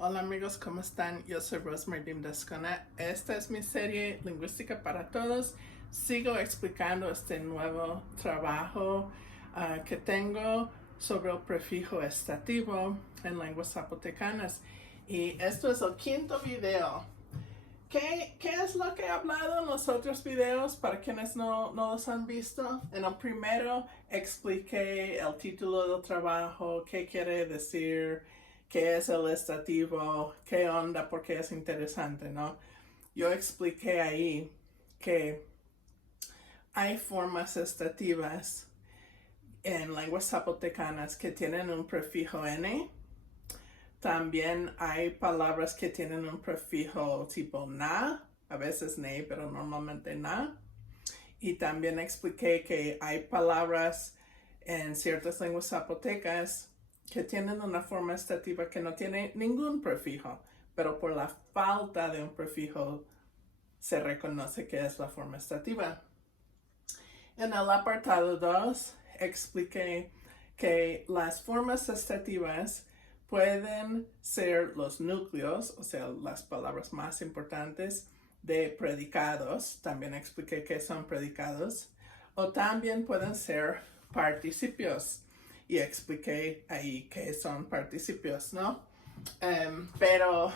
Hola amigos, ¿cómo están? Yo soy Rosemary Dimdascona. Esta es mi serie Lingüística para Todos. Sigo explicando este nuevo trabajo que tengo sobre el prefijo estativo en lenguas zapotecanas. Y esto es el quinto video. ¿Qué es lo que he hablado en los otros videos para quienes no los han visto? En el primero expliqué el título del trabajo, qué quiere decir, qué es el estativo, qué onda, por qué es interesante, ¿no? Yo expliqué ahí que hay formas estativas en lenguas zapotecanas que tienen un prefijo N. También hay palabras que tienen un prefijo tipo na, a veces ne, pero normalmente na. Y también expliqué que hay palabras en ciertas lenguas zapotecas que tienen una forma estativa que no tiene ningún prefijo, pero por la falta de un prefijo se reconoce que es la forma estativa. En el apartado 2 expliqué que las formas estativas pueden ser los núcleos, o sea, las palabras más importantes de predicados. También expliqué qué son predicados. O también pueden ser participios. Y expliqué ahí qué son participios, ¿no? Pero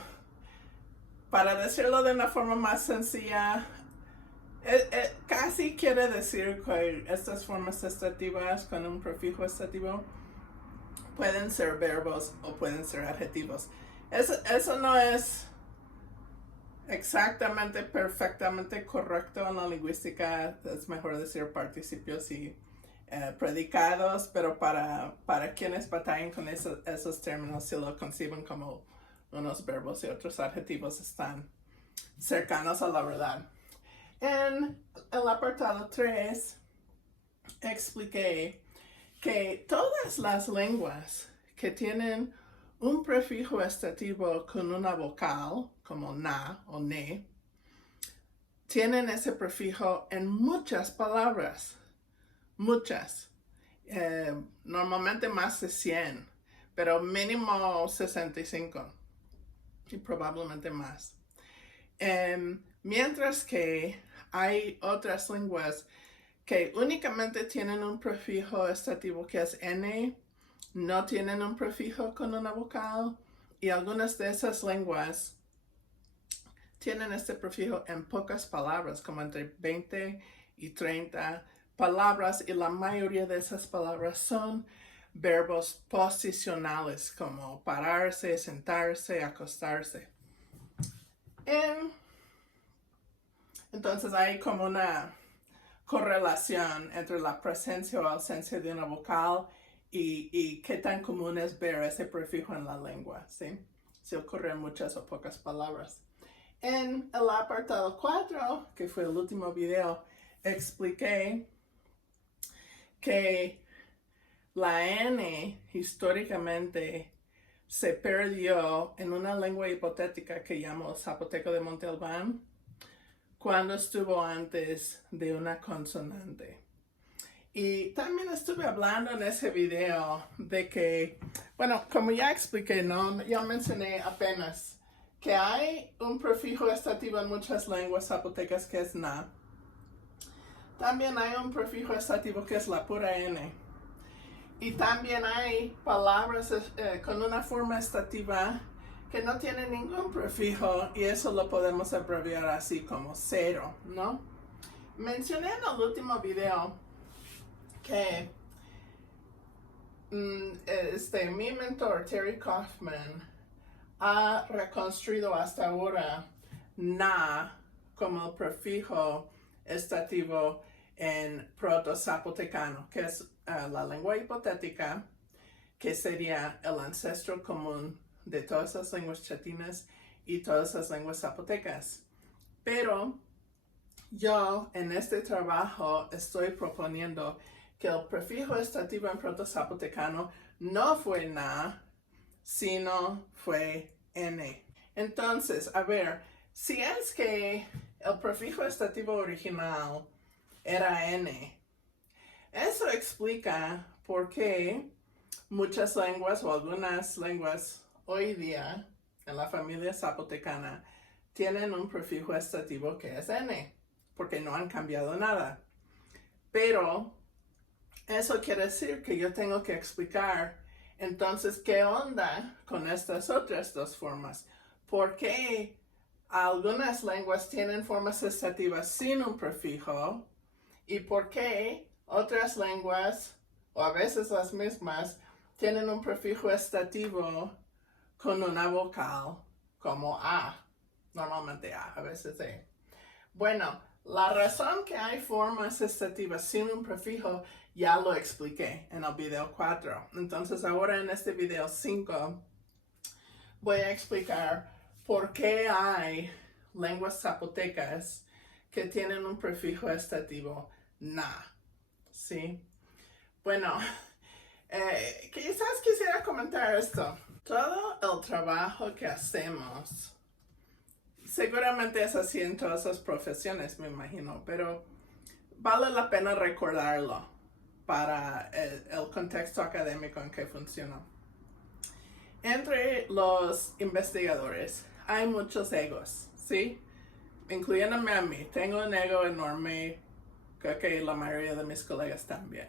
para decirlo de una forma más sencilla, casi quiere decir que estas formas estativas con un prefijo estativo pueden ser verbos o pueden ser adjetivos. Eso no es exactamente, perfectamente correcto en la lingüística. Es mejor decir participios y predicados, pero para quienes batallan con esos términos, si lo conciben como unos verbos y otros adjetivos, están cercanos a la verdad. En el apartado 3 expliqué que todas las lenguas que tienen un prefijo estativo con una vocal, como na o ne, tienen ese prefijo en muchas palabras, muchas, normalmente más de 100, pero mínimo 65 y probablemente más. Mientras que hay otras lenguas que únicamente tienen un prefijo estativo que es N, no tienen un prefijo con una vocal, y algunas de esas lenguas tienen este prefijo en pocas palabras, como entre 20 y 30 palabras, y la mayoría de esas palabras son verbos posicionales, como pararse, sentarse, acostarse. Entonces hay como una correlación entre la presencia o ausencia de una vocal y qué tan común es ver ese prefijo en la lengua, ¿sí? Se ocurren muchas o pocas palabras. En el apartado 4, que fue el último video, expliqué que la N históricamente se perdió en una lengua hipotética que llamo zapoteco de Monte Albán, cuando estuvo antes de una consonante. Y también estuve hablando en ese video de que, bueno, como ya expliqué, ¿no? Ya mencioné apenas que hay un prefijo estativo en muchas lenguas zapotecas que es na. También hay un prefijo estativo que es la pura N. Y también hay palabras con una forma estativa que no tienen ningún prefijo, y eso lo podemos abreviar así como cero, ¿no? Mencioné en el último video que mi mentor Terry Kaufman ha reconstruido hasta ahora na como el prefijo estativo en proto-zapotecano, que es la lengua hipotética, que sería el ancestro común de todas las lenguas chatinas y todas las lenguas zapotecas. Pero yo en este trabajo estoy proponiendo que el prefijo estativo en proto-zapotecano no fue na, sino fue n. Entonces, a ver, si es que el prefijo estativo original era n, eso explica por qué muchas lenguas o algunas lenguas hoy día en la familia zapotecana tienen un prefijo estativo que es N, porque no han cambiado nada. Pero eso quiere decir que yo tengo que explicar, entonces, ¿qué onda con estas otras dos formas? ¿Por qué algunas lenguas tienen formas estativas sin un prefijo? ¿Y por qué otras lenguas, o a veces las mismas, tienen un prefijo estativo con una vocal como A? Normalmente A, a veces E. Bueno, la razón que hay formas estativas sin un prefijo ya lo expliqué en el video 4. Entonces ahora en este video 5 voy a explicar por qué hay lenguas zapotecas que tienen un prefijo estativo na. ¿Sí? Bueno, quizás quisiera comentar esto. Todo el trabajo que hacemos, seguramente es así en todas las profesiones, me imagino, pero vale la pena recordarlo para el contexto académico en que funciona. Entre los investigadores hay muchos egos, ¿sí? Incluyéndome a mí. Tengo un ego enorme, creo que la mayoría de mis colegas también.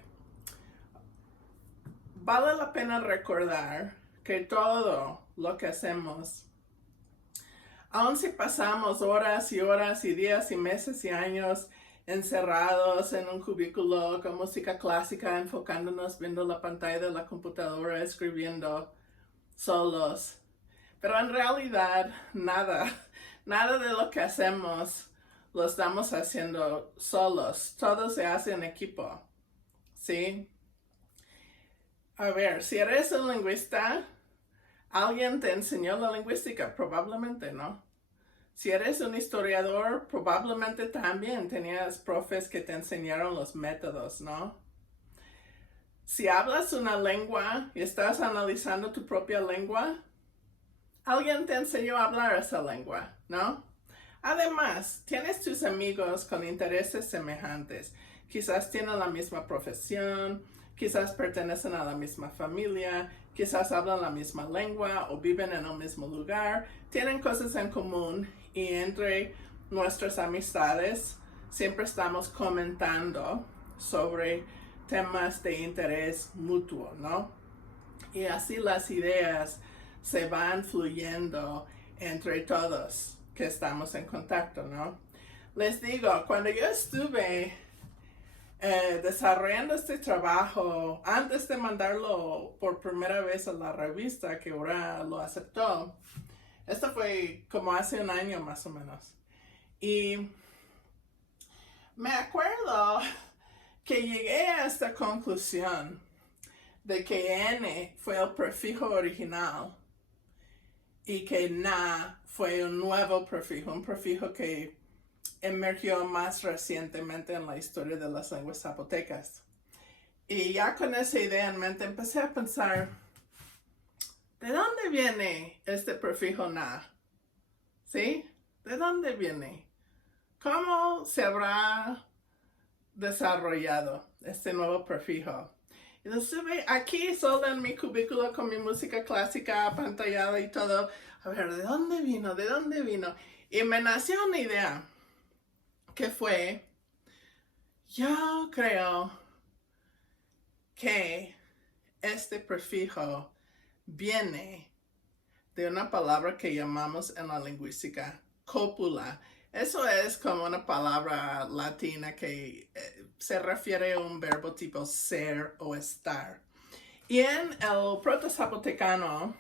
Vale la pena recordar que todo lo que hacemos, aun si pasamos horas y horas y días y meses y años encerrados en un cubículo con música clásica, enfocándonos viendo la pantalla de la computadora, escribiendo solos. Pero en realidad nada de lo que hacemos lo estamos haciendo solos. Todo se hace en equipo, ¿sí? A ver, si eres un lingüista, alguien te enseñó la lingüística, probablemente, ¿no? Si eres un historiador, probablemente también tenías profes que te enseñaron los métodos, ¿no? Si hablas una lengua y estás analizando tu propia lengua, alguien te enseñó a hablar esa lengua, ¿no? Además, tienes tus amigos con intereses semejantes. Quizás tienen la misma profesión, quizás pertenecen a la misma familia, quizás hablan la misma lengua o viven en el mismo lugar, tienen cosas en común y entre nuestras amistades siempre estamos comentando sobre temas de interés mutuo, ¿no? Y así las ideas se van fluyendo entre todos que estamos en contacto, ¿no? Les digo, cuando yo estuve desarrollando este trabajo, antes de mandarlo por primera vez a la revista, que ahora lo aceptó, esto fue como hace un año más o menos. Y me acuerdo que llegué a esta conclusión de que N fue el prefijo original y que na fue un nuevo prefijo, un prefijo que emergió más recientemente en la historia de las lenguas zapotecas. Y ya con esa idea en mente empecé a pensar, ¿de dónde viene este prefijo na? ¿Sí? ¿De dónde viene? ¿Cómo se habrá desarrollado este nuevo prefijo? Y lo estuve aquí solo en mi cubículo con mi música clásica apantallada y todo. A ver, ¿de dónde vino? ¿De dónde vino? Y me nació una idea que fue, yo creo que este prefijo viene de una palabra que llamamos en la lingüística cópula. Eso es como una palabra latina que se refiere a un verbo tipo ser o estar. Y en el proto-zapotecano,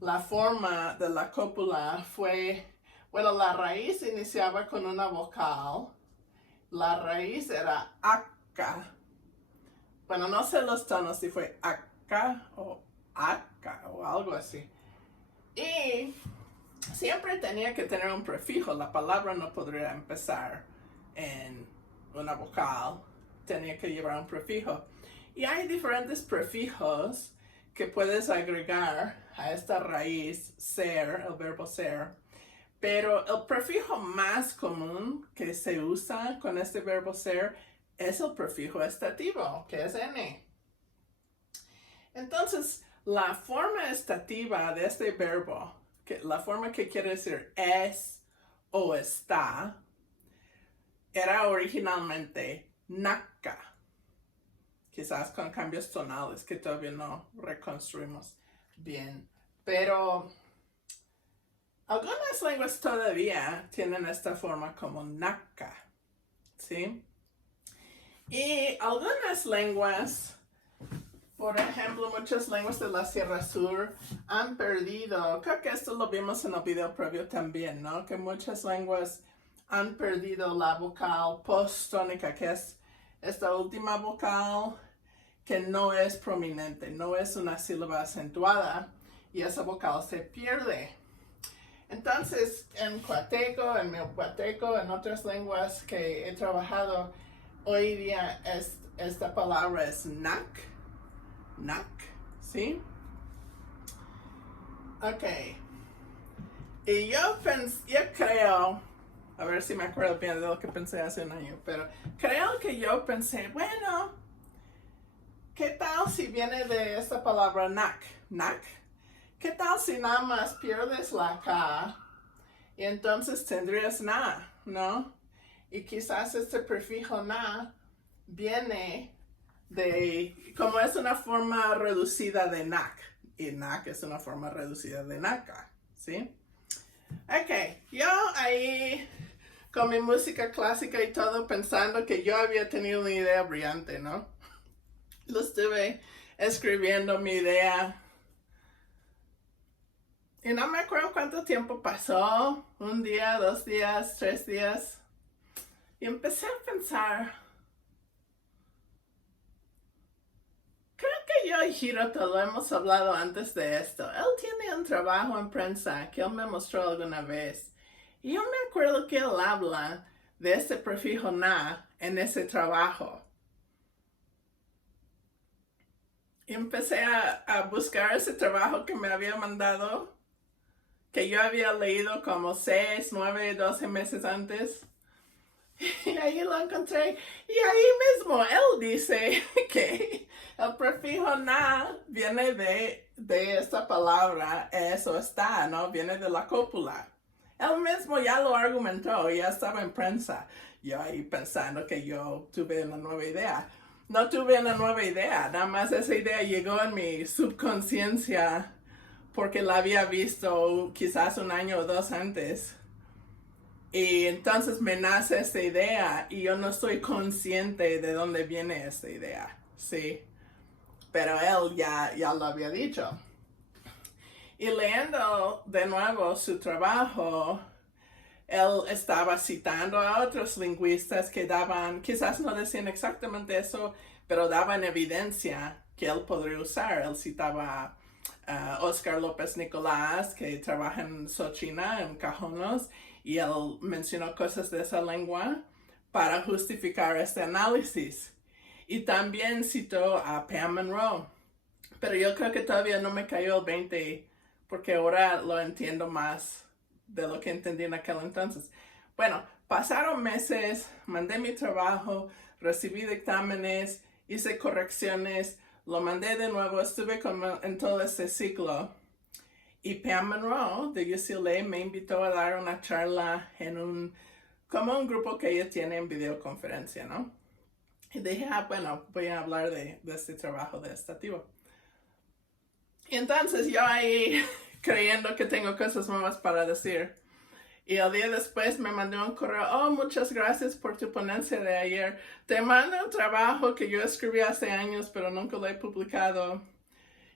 la forma de la cópula fue, bueno, la raíz iniciaba con una vocal. La raíz era aca. Bueno, no sé los tonos si fue aca o algo así. Y siempre tenía que tener un prefijo. La palabra no podría empezar en una vocal. Tenía que llevar un prefijo. Y hay diferentes prefijos que puedes agregar a esta raíz ser, el verbo ser. Pero el prefijo más común que se usa con este verbo ser es el prefijo estativo, que es N. Entonces, la forma estativa de este verbo la forma que quiere decir es o está, era originalmente naca. Quizás con cambios tonales que todavía no reconstruimos bien. Pero algunas lenguas todavía tienen esta forma como naca, ¿sí? Y algunas lenguas, por ejemplo, muchas lenguas de la Sierra Sur han perdido, creo que esto lo vimos en el video previo también, ¿no? Que muchas lenguas han perdido la vocal posttónica, que es esta última vocal que no es prominente, no es una sílaba acentuada, y esa vocal se pierde. Entonces, en Cuateco, en Neocuateco, en otras lenguas que he trabajado, hoy día esta palabra es nac, ¿sí? Ok. Y yo creo, a ver si me acuerdo bien de lo que pensé hace un año, pero creo que yo pensé, bueno, ¿qué tal si viene de esta palabra nac? ¿Qué tal si nada más pierdes la K y entonces tendrías na, ¿no? Y quizás este prefijo na viene de, como es una forma reducida de nac, y nac es una forma reducida de naca, ¿sí? Ok, yo ahí con mi música clásica y todo pensando que yo había tenido una idea brillante, ¿no? Lo estuve escribiendo mi idea. Y no me acuerdo cuánto tiempo pasó, 1 día, 2 días, 3 días. Y empecé a pensar, creo que yo y Hiroto lo hemos hablado antes de esto. Él tiene un trabajo en prensa que él me mostró alguna vez. Y yo me acuerdo que él habla de este prefijo na en ese trabajo. Y empecé a buscar ese trabajo que me había mandado, que yo había leído como 6, 9, 12 meses antes. Y ahí lo encontré. Y ahí mismo él dice que el prefijo na viene de esta palabra es o está, ¿no? Viene de la cópula. Él mismo ya lo argumentó, ya estaba en prensa. Yo ahí pensando que yo tuve una nueva idea. No tuve una nueva idea, nada más esa idea llegó en mi subconsciencia porque la había visto quizás 1 año o 2 antes. Y entonces me nace esta idea y yo no estoy consciente de dónde viene esta idea, ¿sí? Pero él ya lo había dicho. Y leyendo de nuevo su trabajo, él estaba citando a otros lingüistas que daban, quizás no decían exactamente eso, pero daban evidencia que él podría usar. Él citaba a Oscar López Nicolás, que trabaja en Xochina, en Cajonos, y él mencionó cosas de esa lengua para justificar este análisis. Y también citó a Pam Monroe. Pero yo creo que todavía no me cayó el 20, porque ahora lo entiendo más de lo que entendí en aquel entonces. Bueno, pasaron meses, mandé mi trabajo, recibí dictámenes, hice correcciones, lo mandé de nuevo, estuve en todo este ciclo. Y Pam Monroe de UCLA me invitó a dar una charla en como un grupo que ella tiene en videoconferencia, ¿no? Y dije, bueno, voy a hablar de este trabajo de estativo. Y entonces yo ahí creyendo que tengo cosas nuevas para decir. Y el día después me mandó un correo, oh, muchas gracias por tu ponencia de ayer. Te mando un trabajo que yo escribí hace años, pero nunca lo he publicado.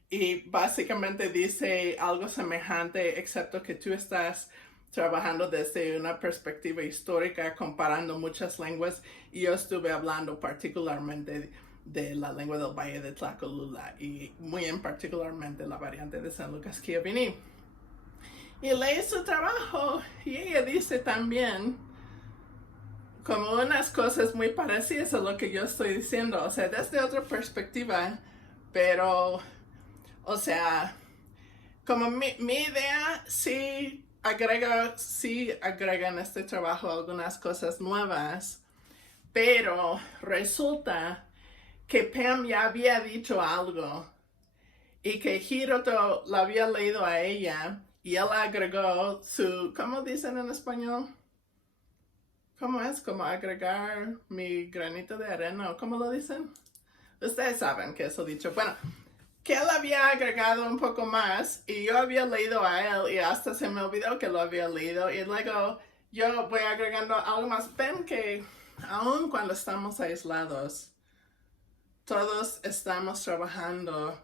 Y básicamente dice algo semejante, excepto que tú estás trabajando desde una perspectiva histórica, comparando muchas lenguas, y yo estuve hablando particularmente de la lengua del Valle de Tlacolula, y muy en particularmente la variante de San Lucas Kiyoviní. Y leí su trabajo, y ella dice también como unas cosas muy parecidas a lo que yo estoy diciendo, o sea, desde otra perspectiva, pero, o sea, como mi idea sí agrega en este trabajo algunas cosas nuevas, pero resulta que Pam ya había dicho algo y que Hiroto lo había leído a ella y él agregó su, ¿cómo dicen en español? ¿Cómo es? Como agregar mi granito de arena, o ¿cómo lo dicen? Ustedes saben que eso dicho. Bueno, que él había agregado un poco más y yo había leído a él y hasta se me olvidó que lo había leído y luego yo voy agregando algo más. Ven que aun cuando estamos aislados, todos estamos trabajando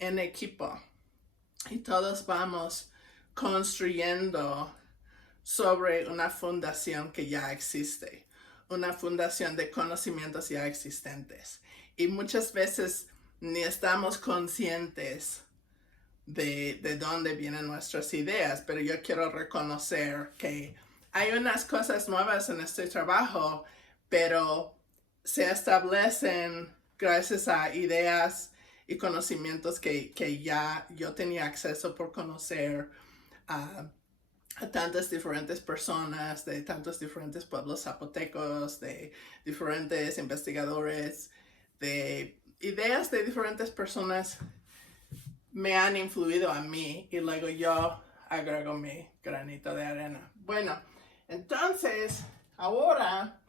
en equipo y todos vamos construyendo sobre una fundación que ya existe, una fundación de conocimientos ya existentes. Y muchas veces ni estamos conscientes de dónde vienen nuestras ideas, pero yo quiero reconocer que hay unas cosas nuevas en este trabajo, pero se establecen gracias a ideas y conocimientos que ya yo tenía acceso por conocer a tantas diferentes personas, de tantos diferentes pueblos zapotecos, de diferentes investigadores, de ideas de diferentes personas me han influido a mí y luego yo agrego mi granito de arena. Bueno, entonces ahora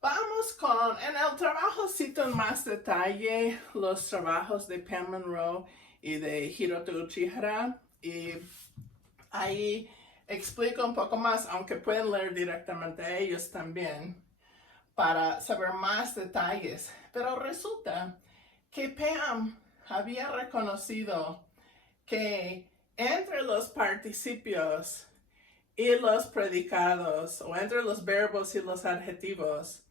vamos con, en el trabajo cito en más detalle los trabajos de Pam Monroe y de Hiroto Uchihara y ahí explico un poco más, aunque pueden leer directamente a ellos también para saber más detalles. Pero resulta que Pam había reconocido que entre los participios y los predicados, o entre los verbos y los adjetivos,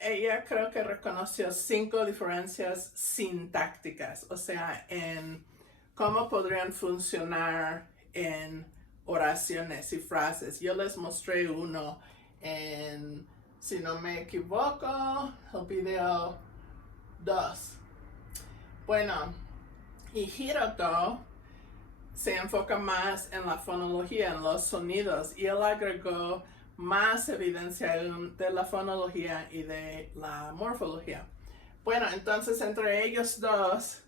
ella creo que reconoció 5 diferencias sintácticas, o sea, en cómo podrían funcionar en oraciones y frases. Yo les mostré uno en, si no me equivoco, el video 2. Bueno, y Hiroto se enfoca más en la fonología, en los sonidos, y él agregó más evidencia de la fonología y de la morfología. Bueno, entonces entre ellos dos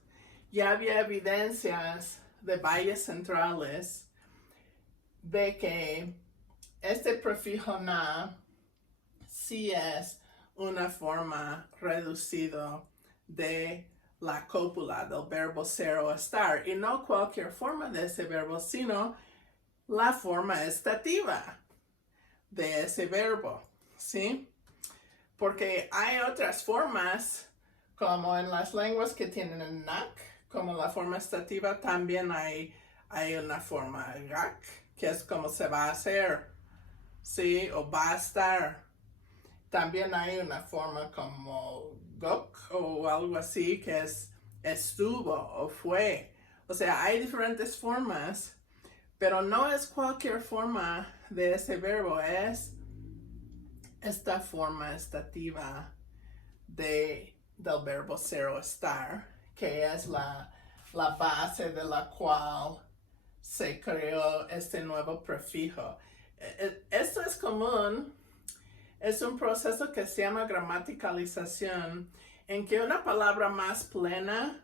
ya había evidencias de valles centrales de que este prefijo na sí es una forma reducida de la cópula, del verbo ser o estar, y no cualquier forma de ese verbo, sino la forma estativa de ese verbo, ¿sí? Porque hay otras formas, como en las lenguas que tienen el nak, como la forma estativa, también hay una forma gak, que es como se va a hacer, ¿sí? O va a estar. También hay una forma como gok o algo así, que es estuvo o fue. O sea, hay diferentes formas, pero no es cualquier forma de ese verbo, es esta forma estativa del verbo ser o estar, que es la base de la cual se creó este nuevo prefijo. Esto es común, es un proceso que se llama gramaticalización, en que una palabra más plena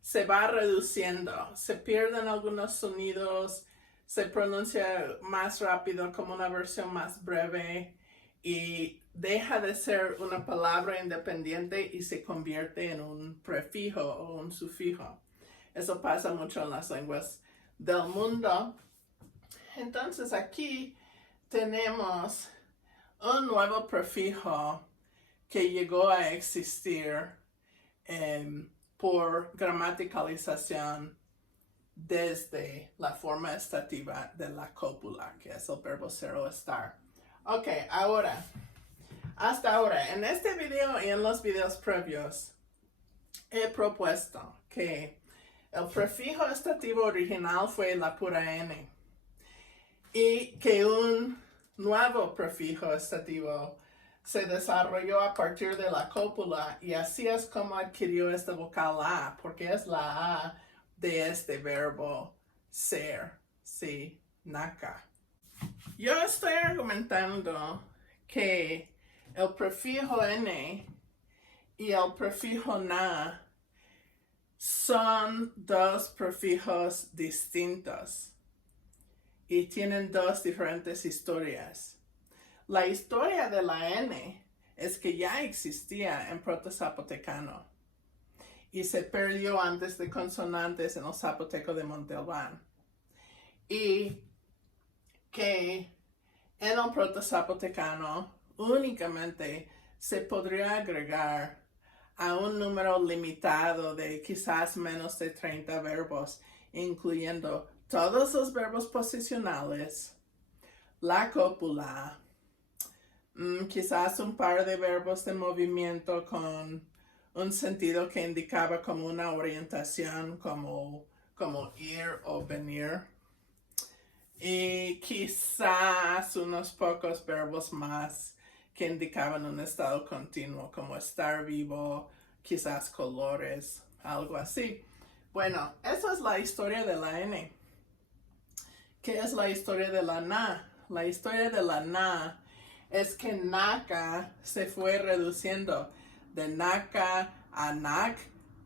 se va reduciendo, se pierden algunos sonidos, se pronuncia más rápido como una versión más breve y deja de ser una palabra independiente y se convierte en un prefijo o un sufijo. Eso pasa mucho en las lenguas del mundo. Entonces aquí tenemos un nuevo prefijo que llegó a existir por gramaticalización desde la forma estativa de la cópula, que es el verbo ser o estar. Ok, ahora, hasta ahora, en este video y en los videos previos, he propuesto que el prefijo estativo original fue la pura N y que un nuevo prefijo estativo se desarrolló a partir de la cópula y así es como adquirió esta vocal A, porque es la A de este verbo ser, sí, naka. Yo estoy argumentando que el prefijo N y el prefijo na son dos prefijos distintos y tienen dos diferentes historias. La historia de la N es que ya existía en proto-zapotecano y se perdió antes de consonantes en el zapoteco de Monte Albán. Y que en el proto-zapotecano únicamente se podría agregar a un número limitado de quizás menos de 30 verbos, incluyendo todos los verbos posicionales, la cópula, quizás un par de verbos de movimiento con un sentido que indicaba como una orientación, como ir o venir. Y quizás unos pocos verbos más que indicaban un estado continuo, como estar vivo, quizás colores, algo así. Bueno, esa es la historia de la N. ¿Qué es la historia de la Na? La historia de la Na es que Naka se fue reduciendo de Naka a Nak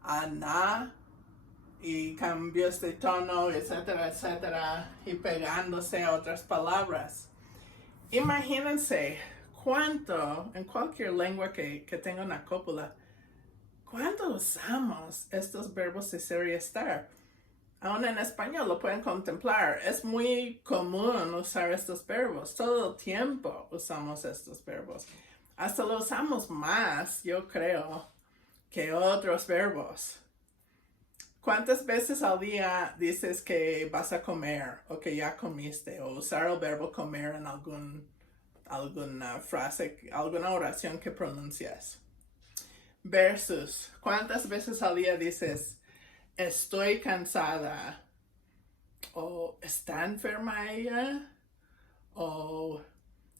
a Na y cambios de tono, etcétera, etcétera, y pegándose a otras palabras. Imagínense cuánto, en cualquier lengua que tenga una cópula, cuánto usamos estos verbos de ser y estar. Aún en español lo pueden contemplar. Es muy común usar estos verbos. Todo el tiempo usamos estos verbos. Hasta lo usamos más, yo creo, que otros verbos. ¿Cuántas veces al día dices que vas a comer o que ya comiste? O usar el verbo comer en alguna frase, alguna oración que pronuncias. Versus, ¿cuántas veces al día dices estoy cansada? O ¿está enferma ella? O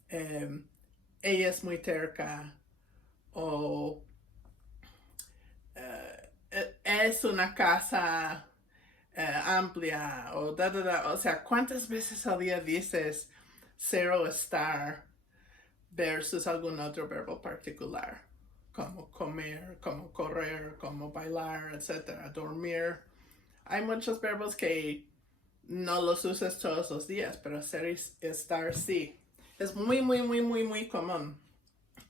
ella es muy terca. O es una casa amplia. O O sea, ¿cuántas veces al día dices ser o estar versus algún otro verbo particular? Como comer, como correr, como bailar, etc. Dormir. Hay muchos verbos que no los usas todos los días, pero ser y estar sí. Es muy, muy, muy, muy, muy común.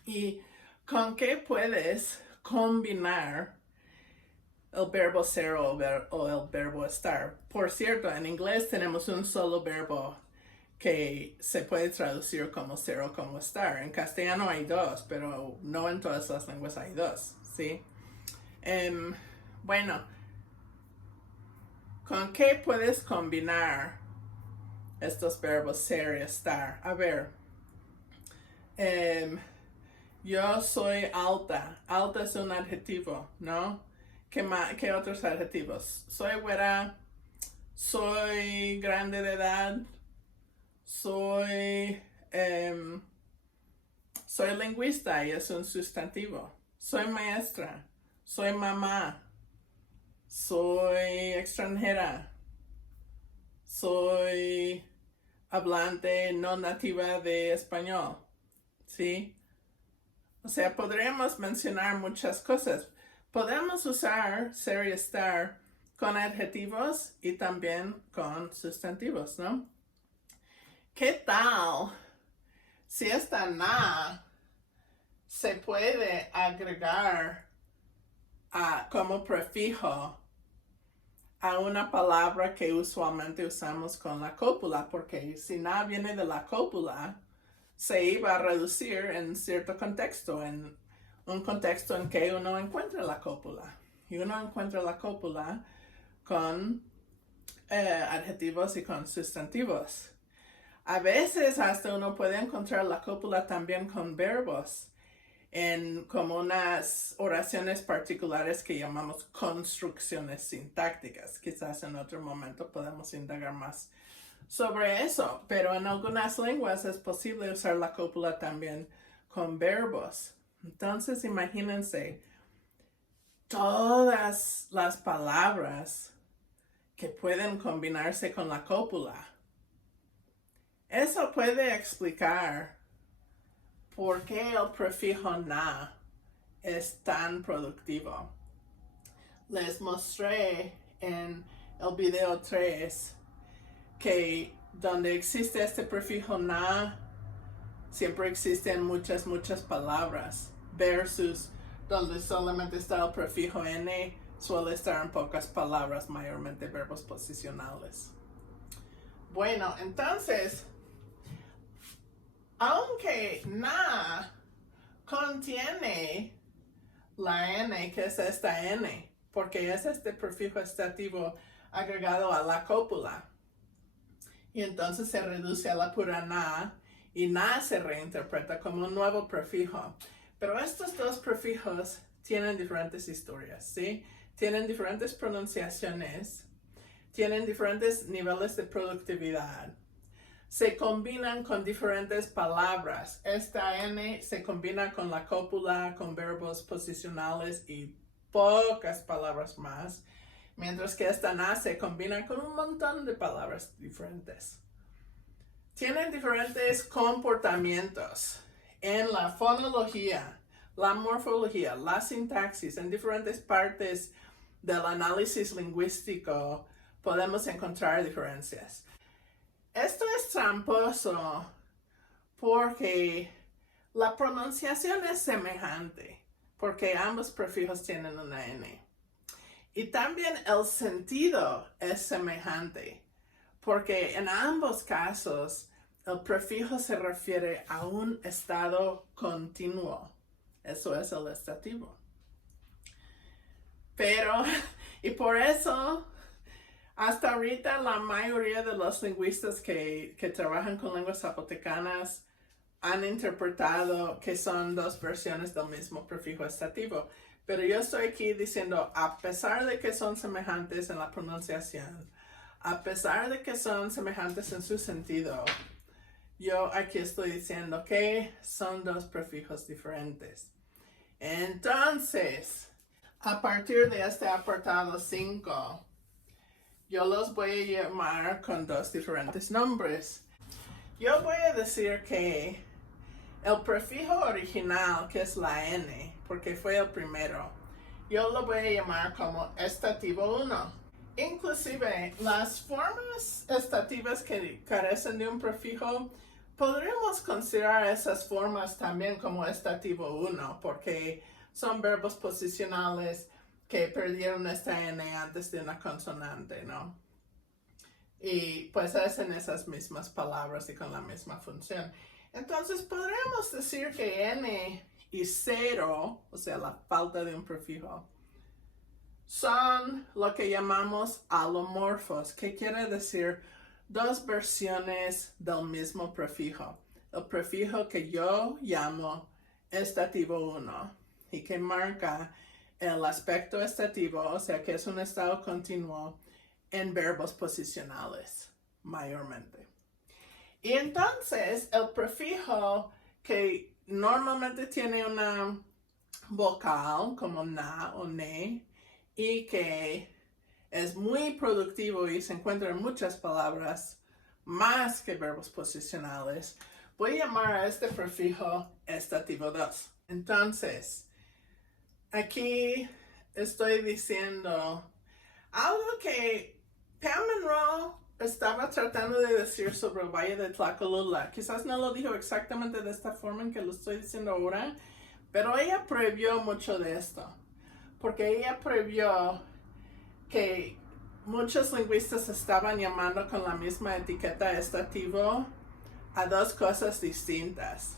¿Y con qué puedes combinar el verbo ser o el verbo estar? Por cierto, en inglés tenemos un solo verbo que se puede traducir como ser o como estar. En castellano hay dos, pero no en todas las lenguas hay dos, ¿sí? Bueno, ¿con qué puedes combinar estos verbos ser y estar? A ver, yo soy alta. Alta es un adjetivo, ¿no? ¿Qué otros adjetivos? Soy güera, soy grande de edad, soy lingüista y es un sustantivo. Soy maestra, soy mamá, soy extranjera, soy hablante no nativa de español, ¿sí? O sea, podríamos mencionar muchas cosas. Podemos usar ser y estar con adjetivos y también con sustantivos, ¿no? ¿Qué tal si esta na se puede agregar como prefijo a una palabra que usualmente usamos con la cópula? Porque si na viene de la cópula, se iba a reducir en cierto contexto, en un contexto en que uno encuentra la cópula. Y uno encuentra la cópula con adjetivos y con sustantivos. A veces hasta uno puede encontrar la cópula también con verbos en como unas oraciones particulares que llamamos construcciones sintácticas. Quizás en otro momento podemos indagar más sobre eso, pero en algunas lenguas es posible usar la cópula también con verbos. Entonces imagínense todas las palabras que pueden combinarse con la cópula. Eso puede explicar por qué el prefijo na es tan productivo. les mostré en el video 3 que donde existe este prefijo na, siempre existen muchas palabras, versus donde solamente está el prefijo n, suele estar en pocas palabras, mayormente verbos posicionales. Bueno, entonces, aunque na contiene la n, que es esta n, porque es este prefijo estativo agregado a la cópula, y entonces se reduce a la pura na, y na se reinterpreta como un nuevo prefijo. Pero estos dos prefijos tienen diferentes historias, ¿sí? Tienen diferentes pronunciaciones, tienen diferentes niveles de productividad. Se combinan con diferentes palabras. Esta N se combina con la cópula, con verbos posicionales y pocas palabras más, mientras que esta na se combina con un montón de palabras diferentes. Tienen diferentes comportamientos en la fonología, la morfología, la sintaxis, en diferentes partes del análisis lingüístico podemos encontrar diferencias. Esto es tramposo porque la pronunciación es semejante, porque ambos prefijos tienen una N. Y también el sentido es semejante, porque en ambos casos el prefijo se refiere a un estado continuo. Eso es el estativo. Pero, y por eso, hasta ahorita la mayoría de los lingüistas que trabajan con lenguas zapotecanas han interpretado que son dos versiones del mismo prefijo estativo. Pero yo estoy aquí diciendo, a pesar de que son semejantes en la pronunciación, a pesar de que son semejantes en su sentido, yo aquí estoy diciendo que son dos prefijos diferentes. Entonces, a partir de este apartado 5, yo los voy a llamar con dos diferentes nombres. Yo voy a decir que el prefijo original, que es la N, porque fue el primero, yo lo voy a llamar como estativo 1. Inclusive, las formas estativas que carecen de un prefijo, podríamos considerar esas formas también como estativo 1, porque son verbos posicionales que perdieron esta N antes de una consonante, ¿no? Y pues hacen esas mismas palabras y con la misma función. Entonces, podríamos decir que N y 0, o sea, la falta de un prefijo, son lo que llamamos alomorfos, que quiere decir dos versiones del mismo prefijo. El prefijo que yo llamo estativo 1 y que marca el aspecto estativo, o sea que es un estado continuo en verbos posicionales, mayormente. Y entonces el prefijo que normalmente tiene una vocal como na o ne, y que es muy productivo y se encuentra en muchas palabras más que verbos posicionales, voy a llamar a este prefijo estativo 2. Entonces, aquí estoy diciendo algo que Pam Monroe estaba tratando de decir sobre el Valle de Tlacolula. Quizás no lo dijo exactamente de esta forma en que lo estoy diciendo ahora, pero ella previó mucho de esto. Porque ella previó que muchos lingüistas estaban llamando con la misma etiqueta estativo a dos cosas distintas.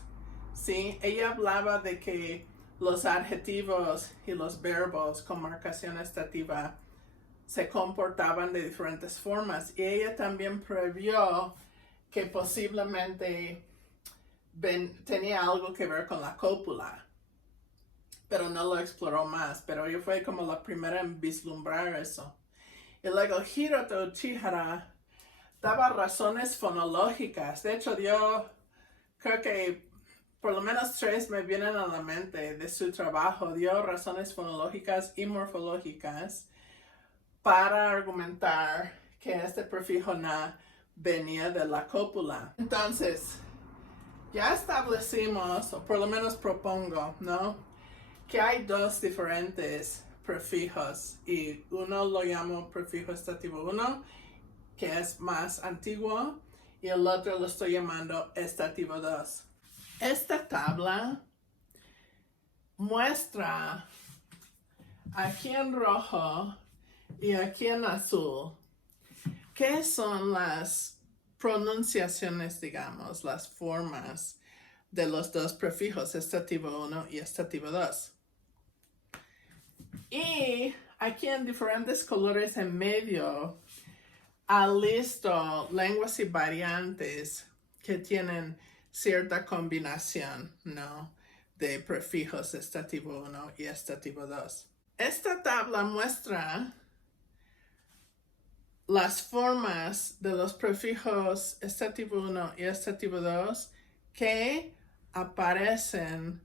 ¿Sí? Ella hablaba de que los adjetivos y los verbos con marcación estativa se comportaban de diferentes formas. Y ella también previó que posiblemente tenía algo que ver con la cópula, pero no lo exploró más. Pero ella fue como la primera en vislumbrar eso. Y luego Hiroto Chihara daba razones fonológicas. De hecho, yo creo que por lo menos 3 me vienen a la mente de su trabajo. Dio razones fonológicas y morfológicas para argumentar que este prefijo na venía de la cópula. Entonces, ya establecimos, o por lo menos propongo, ¿no?, que hay dos diferentes prefijos y uno lo llamo prefijo estativo 1, que es más antiguo, y el otro lo estoy llamando estativo 2. Esta tabla muestra aquí en rojo y aquí en azul qué son las pronunciaciones, digamos, las formas de los dos prefijos, estativo 1 y estativo 2. Y aquí en diferentes colores en medio listo lenguas y variantes que tienen cierta combinación, ¿no?, de prefijos estativo 1 y estativo 2. Esta tabla muestra las formas de los prefijos estativo 1 y estativo 2 que aparecen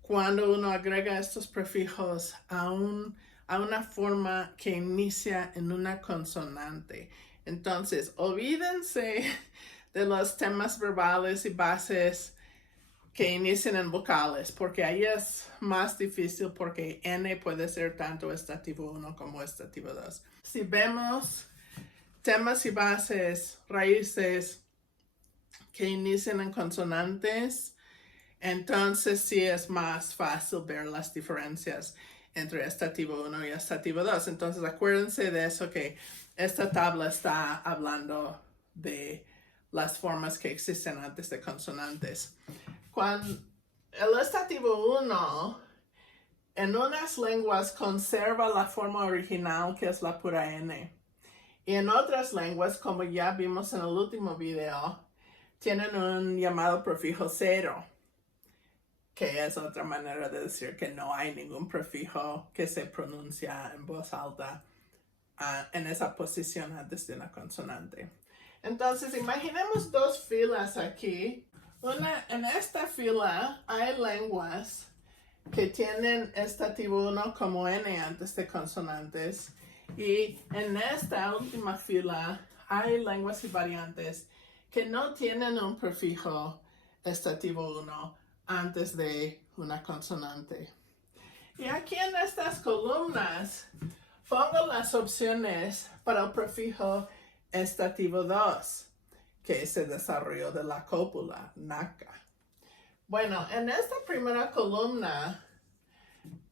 cuando uno agrega estos prefijos a una forma que inicia en una consonante. Entonces, olvídense de los temas verbales y bases que inician en vocales, porque ahí es más difícil porque N puede ser tanto estativo 1 como estativo 2. Si vemos temas y bases, raíces que inician en consonantes, entonces sí es más fácil ver las diferencias entre estativo 1 y estativo 2. Entonces acuérdense de eso, que esta tabla está hablando de las formas que existen antes de consonantes. Cuando el estativo 1 en unas lenguas conserva la forma original, que es la pura N. Y en otras lenguas, como ya vimos en el último video, tienen un llamado prefijo cero, que es otra manera de decir que no hay ningún prefijo que se pronuncia en voz alta en esa posición antes de una consonante. Entonces, imaginemos dos filas aquí. En esta fila hay lenguas que tienen estativo 1 como N antes de consonantes, y en esta última fila hay lenguas y variantes que no tienen un prefijo estativo 1 antes de una consonante. Y aquí en estas columnas pongo las opciones para el prefijo estativo 2, que se desarrolló de la cópula, NACA. Bueno, en esta primera columna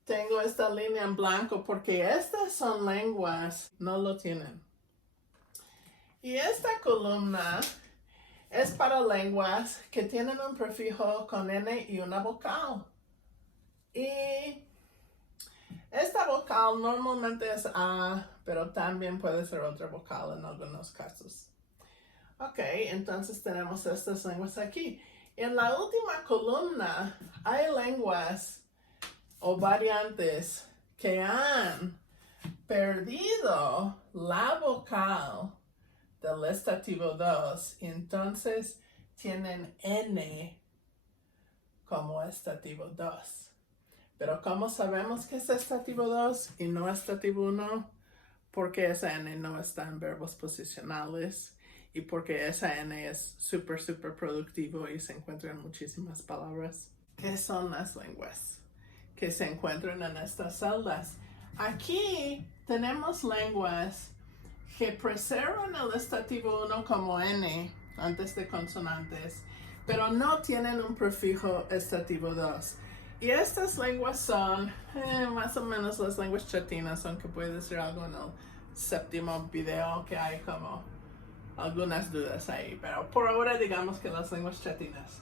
tengo esta línea en blanco porque estas son lenguas, no lo tienen. Y esta columna es para lenguas que tienen un prefijo con N y una vocal. Y esta vocal normalmente es A, pero también puede ser otra vocal en algunos casos. Ok, entonces tenemos estas lenguas aquí. En la última columna hay lenguas o variantes que han perdido la vocal del estativo 2, y entonces tienen N como estativo 2. Pero ¿cómo sabemos que es estativo 2 y no estativo 1? Porque esa N no está en verbos posicionales y porque esa N es súper productivo y se encuentra en muchísimas palabras. ¿Qué son las lenguas que se encuentran en estas celdas? Aquí tenemos lenguas que preservan el estativo 1 como N antes de consonantes, pero no tienen un prefijo estativo 2. Y estas lenguas son más o menos las lenguas chatinas, aunque puede decir algo en el séptimo video que hay como algunas dudas ahí, pero por ahora digamos que las lenguas chatinas.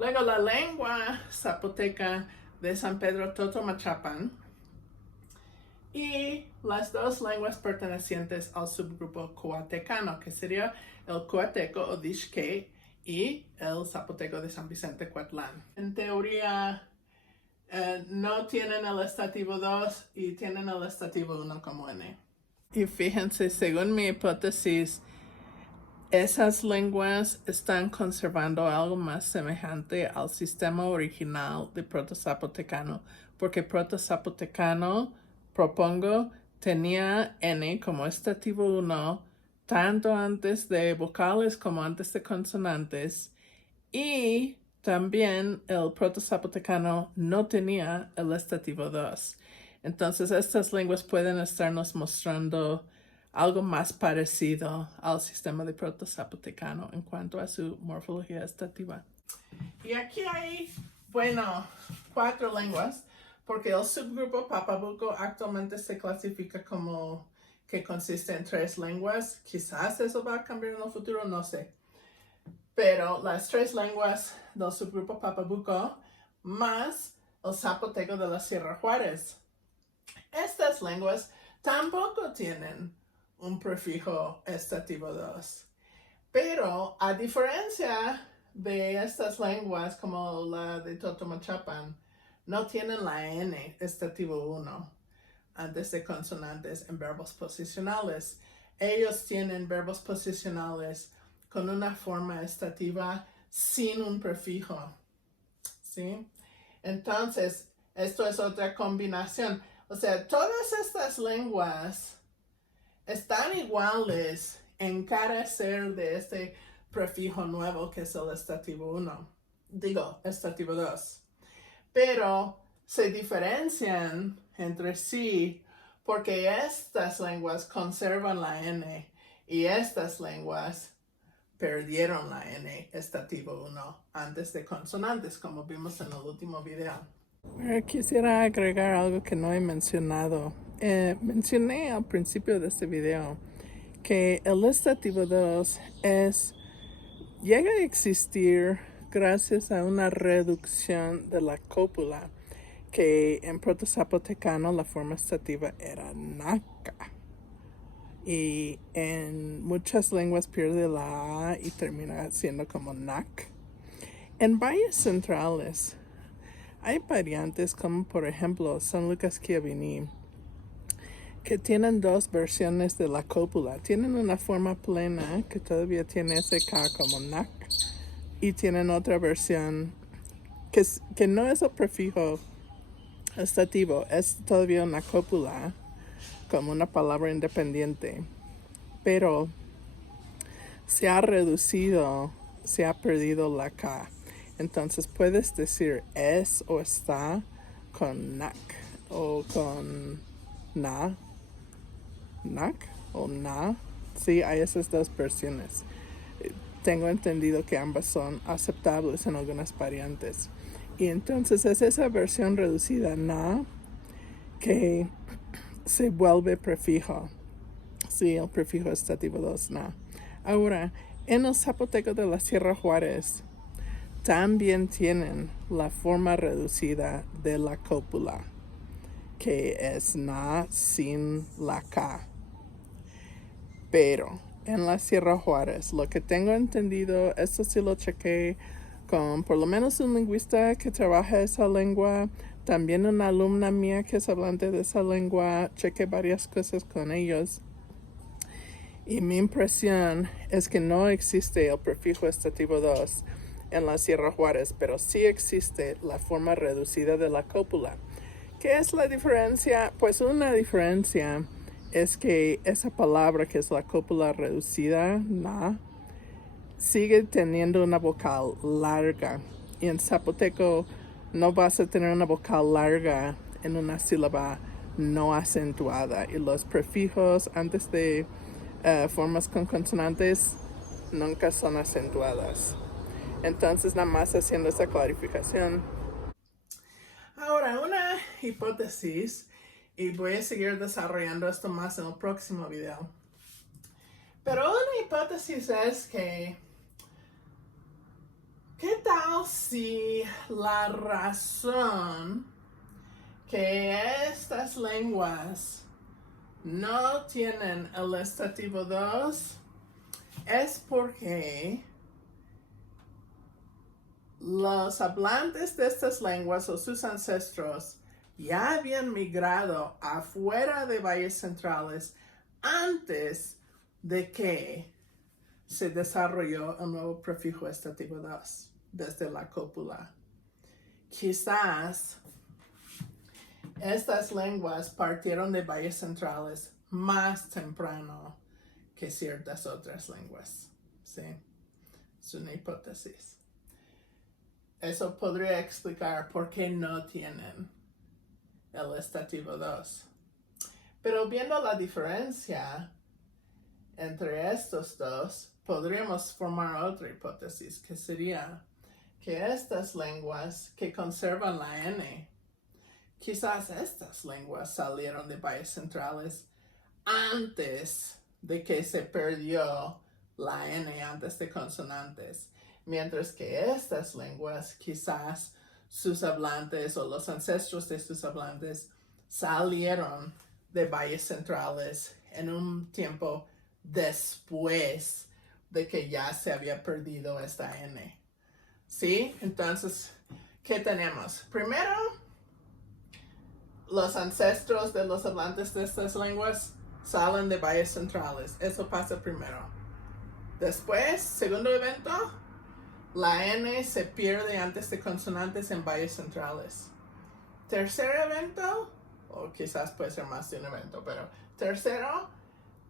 Luego la lengua zapoteca de San Pedro Totomachapan y las dos lenguas pertenecientes al subgrupo coatecano, que sería el coateco o Dixque y el zapoteco de San Vicente Coatlán. En teoría no tienen el estativo 2 y tienen el estativo 1 como N. Y fíjense, según mi hipótesis, esas lenguas están conservando algo más semejante al sistema original de proto-zapotecano, porque proto-zapotecano, propongo, tenía N como estativo 1, tanto antes de vocales como antes de consonantes, y también el proto-zapotecano no tenía el estativo 2. Entonces, estas lenguas pueden estarnos mostrando algo más parecido al sistema de proto-zapotecano en cuanto a su morfología estativa. Y aquí hay, bueno, 4 lenguas, porque el subgrupo Papabuco actualmente se clasifica como que consiste en 3 lenguas. Quizás eso va a cambiar en el futuro, no sé. Pero las 3 lenguas del subgrupo Papabuco más el zapoteco de la Sierra Juárez. Estas lenguas tampoco tienen un prefijo estativo 2. Pero a diferencia de estas lenguas como la de Totomochapan, no tienen la N estativo 1 antes de consonantes en verbos posicionales. Ellos tienen verbos posicionales con una forma estativa sin un prefijo. ¿Sí? Entonces, esto es otra combinación. O sea, todas estas lenguas están iguales en carecer de este prefijo nuevo que es el estativo 1. Digo, estativo 2. Pero se diferencian entre sí porque estas lenguas conservan la N y estas lenguas perdieron la N estativo 1 antes de consonantes, como vimos en el último video. Quisiera agregar algo que no he mencionado. Mencioné al principio de este video que el estativo 2 llega a existir gracias a una reducción de la cópula, que en proto-zapotecano la forma estativa era naca. Y en muchas lenguas pierde la A y termina siendo como nac. En valles centrales hay variantes como por ejemplo San Lucas Chiaviní, que tienen 2 versiones de la cópula. Tienen una forma plena que todavía tiene ese K como nac, y tienen otra versión que no es el prefijo estativo, es todavía una cópula como una palabra independiente, pero se ha reducido, se ha perdido la K. Entonces puedes decir es o está con nac o con na, nac o na. Sí, hay esas 2 versiones. Tengo entendido que ambas son aceptables en algunas variantes. Y entonces es esa versión reducida na que se vuelve prefijo. Sí, el prefijo estativo 2 na. Ahora, en el zapoteco de la Sierra Juárez también tienen la forma reducida de la cópula, que es na sin la K. Pero en la Sierra Juárez, lo que tengo entendido, esto sí lo chequé con por lo menos un lingüista que trabaja esa lengua, también una alumna mía que es hablante de esa lengua, chequé varias cosas con ellos. Y mi impresión es que no existe el prefijo estativo 2 en la Sierra Juárez, pero sí existe la forma reducida de la cópula. ¿Qué es la diferencia? Pues una diferencia es que esa palabra que es la cópula reducida, na, sigue teniendo una vocal larga. Y en zapoteco no vas a tener una vocal larga en una sílaba no acentuada. Y los prefijos antes de formas con consonantes nunca son acentuadas. Entonces, nada más haciendo esa clarificación. Ahora, una hipótesis, y voy a seguir desarrollando esto más en el próximo video. Pero una hipótesis es que, ¿qué tal si la razón que estas lenguas no tienen el estativo 2 es porque los hablantes de estas lenguas o sus ancestros ya habían migrado afuera de valles centrales antes de que se desarrolló el nuevo prefijo estativo 2 desde la cópula? Quizás estas lenguas partieron de valles centrales más temprano que ciertas otras lenguas. ¿Sí? Es una hipótesis. Eso podría explicar por qué no tienen el estativo 2. Pero viendo la diferencia entre estos dos, podríamos formar otra hipótesis, que sería que estas lenguas que conservan la N, quizás estas lenguas salieron de valles centrales antes de que se perdió la N antes de consonantes, mientras que estas lenguas quizás sus hablantes o los ancestros de sus hablantes salieron de valles centrales en un tiempo después de que ya se había perdido esta N. ¿Sí? Entonces, ¿qué tenemos? Primero, los ancestros de los hablantes de estas lenguas salen de valles centrales. Eso pasa primero. Después, segundo evento, la N se pierde antes de consonantes en valles centrales. Tercer evento, o quizás puede ser más de un evento, pero tercero,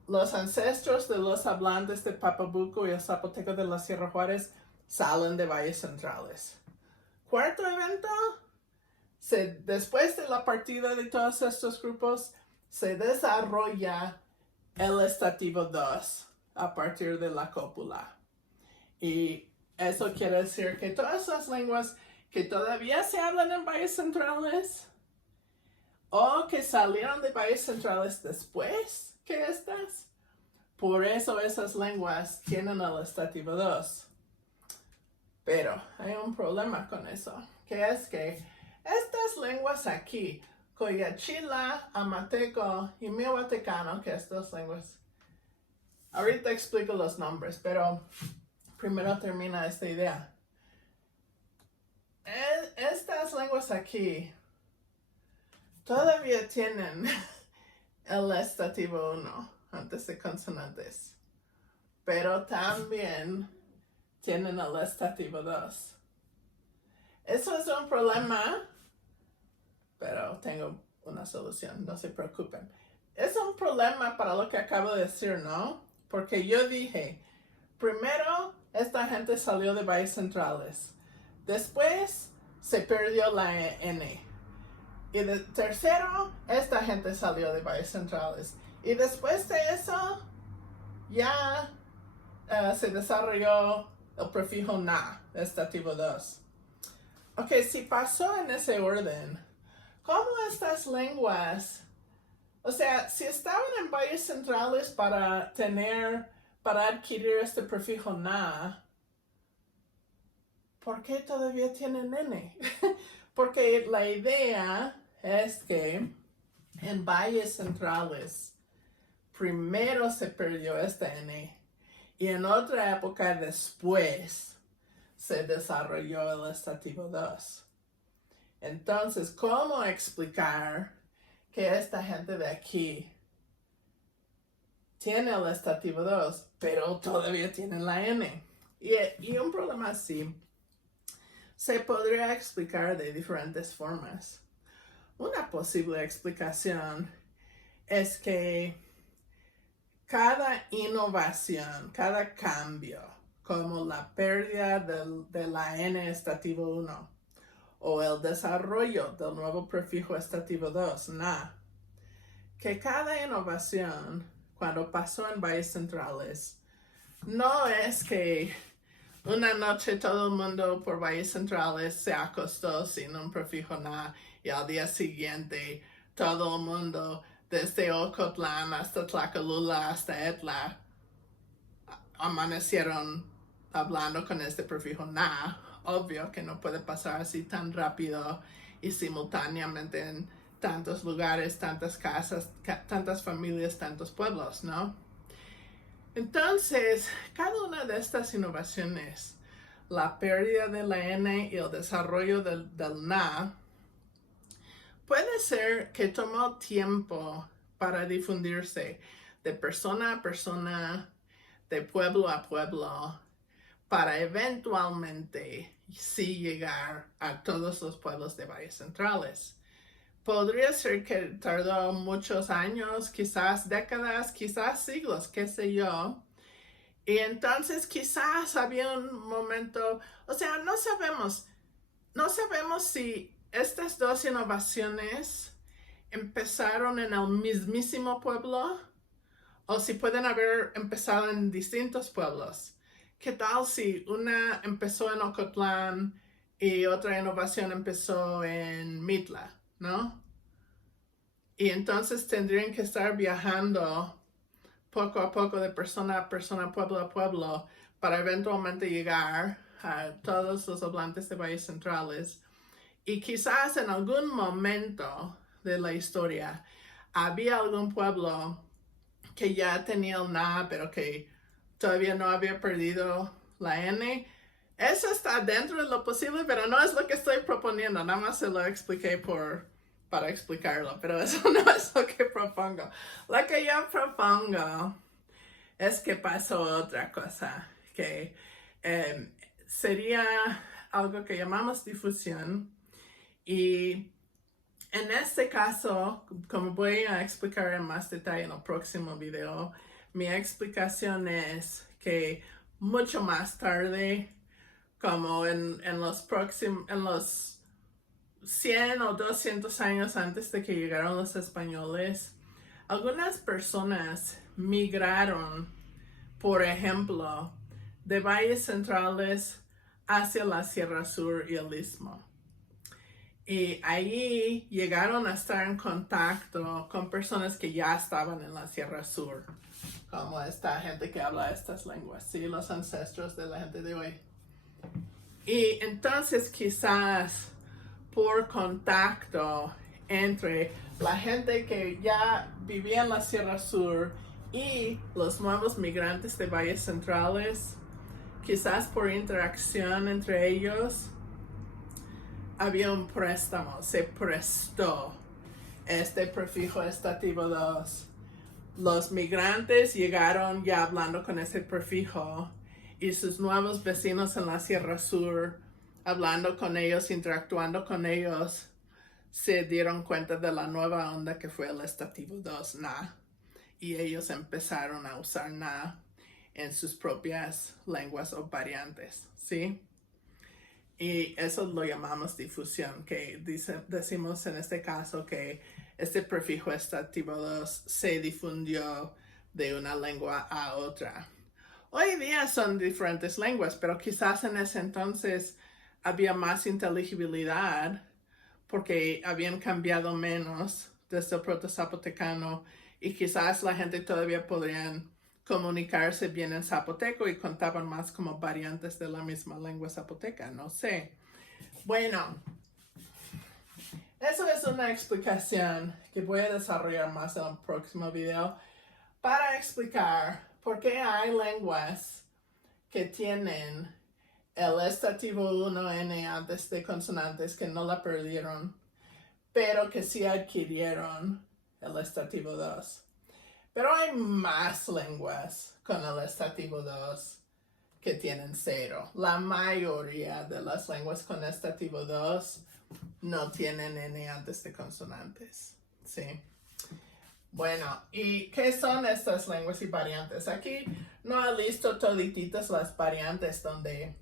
los ancestros de los hablantes de Papabuco y el zapoteco de la Sierra Juárez salen de valles centrales. Cuarto evento, después de la partida de todos estos grupos, se desarrolla el estativo 2 a partir de la cópula. Y eso quiere decir que todas las lenguas que todavía se hablan en valles centrales o que salieron de valles centrales después que estas, por eso esas lenguas tienen el estativo 2. Pero hay un problema con eso, que es que estas lenguas aquí, Coyachila, Amateco y Miahuatecano, que estas lenguas, ahorita explico los nombres, pero primero termina esta idea. Estas lenguas aquí todavía tienen el estativo 1 antes de consonantes, pero también tienen el estativo 2. Eso es un problema, pero tengo una solución, no se preocupen. Es un problema para lo que acabo de decir, ¿no? Porque yo dije, primero esta gente salió de valles centrales, después se perdió la N, y tercero, esta gente salió de valles centrales, y después de eso, ya se desarrolló el prefijo na, estativo 2. Ok, si pasó en ese orden, ¿cómo estas lenguas, o sea, si estaban en valles centrales para adquirir este prefijo na, ¿por qué todavía tienen N? Porque la idea es que en valles centrales primero se perdió esta N y en otra época después se desarrolló el estativo 2. Entonces, ¿cómo explicar que esta gente de aquí tiene el estativo 2, pero todavía tienen la N? Y un problema así se podría explicar de diferentes formas. Una posible explicación es que cada innovación, cada cambio, como la pérdida de la N estativo 1 o el desarrollo del nuevo prefijo estativo 2, na, que cada innovación, cuando pasó en valles centrales, no es que una noche todo el mundo por valles centrales se acostó sin un prefijo na y al día siguiente todo el mundo desde Ocotlán hasta Tlacolula hasta Etla amanecieron hablando con este prefijo na. Obvio que no puede pasar así tan rápido y simultáneamente en tantos lugares, tantas casas, tantas familias, tantos pueblos, ¿no? Entonces, cada una de estas innovaciones, la pérdida de la N y el desarrollo del na, puede ser que tomó tiempo para difundirse de persona a persona, de pueblo a pueblo, para eventualmente sí llegar a todos los pueblos de valles centrales. Podría ser que tardó muchos años, quizás décadas, quizás siglos, qué sé yo. Y entonces quizás había un momento, o sea, no sabemos si estas dos innovaciones empezaron en el mismísimo pueblo o si pueden haber empezado en distintos pueblos. ¿Qué tal si una empezó en Ocotlán y otra innovación empezó en Mitla, ¿no? Y entonces tendrían que estar viajando poco a poco de persona a persona, pueblo a pueblo, para eventualmente llegar a todos los hablantes de valles centrales. Y quizás en algún momento de la historia había algún pueblo que ya tenía el na, pero que todavía no había perdido la n. Eso está dentro de lo posible, pero no es lo que estoy proponiendo. Nada más se lo expliqué para explicarlo, pero eso no es lo que propongo. Lo que yo propongo es que pasó otra cosa, que sería algo que llamamos difusión. Y en este caso, como voy a explicar en más detalle en el próximo video, mi explicación es que mucho más tarde, como en los 100 o 200 años antes de que llegaron los españoles, algunas personas migraron, por ejemplo, de valles centrales hacia la Sierra Sur y el Istmo. Y ahí llegaron a estar en contacto con personas que ya estaban en la Sierra Sur, como esta gente que habla estas lenguas, ¿sí? Los ancestros de la gente de hoy. Y entonces quizás por contacto entre la gente que ya vivía en la Sierra Sur y los nuevos migrantes de valles centrales, quizás por interacción entre ellos, había un préstamo, se prestó este prefijo estativo 2. Los migrantes llegaron ya hablando con ese prefijo y sus nuevos vecinos en la Sierra Sur, hablando con ellos, interactuando con ellos, se dieron cuenta de la nueva onda que fue el estativo 2, na, y ellos empezaron a usar na en sus propias lenguas o variantes, ¿sí? Y eso lo llamamos difusión, que decimos en este caso que este prefijo estativo 2 se difundió de una lengua a otra. Hoy día son diferentes lenguas, pero quizás en ese entonces había más inteligibilidad porque habían cambiado menos desde el proto-zapotecano y quizás la gente todavía podrían comunicarse bien en zapoteco y contaban más como variantes de la misma lengua zapoteca, no sé. Bueno, eso es una explicación que voy a desarrollar más en el próximo video para explicar por qué hay lenguas que tienen el estativo 1N antes de consonantes que no la perdieron, pero que sí adquirieron el estativo 2. Pero hay más lenguas con el estativo 2 que tienen 0. La mayoría de las lenguas con estativo 2 no tienen N antes de consonantes. ¿Sí? Bueno, ¿y qué son estas lenguas y variantes? Aquí no he listo todititas las variantes donde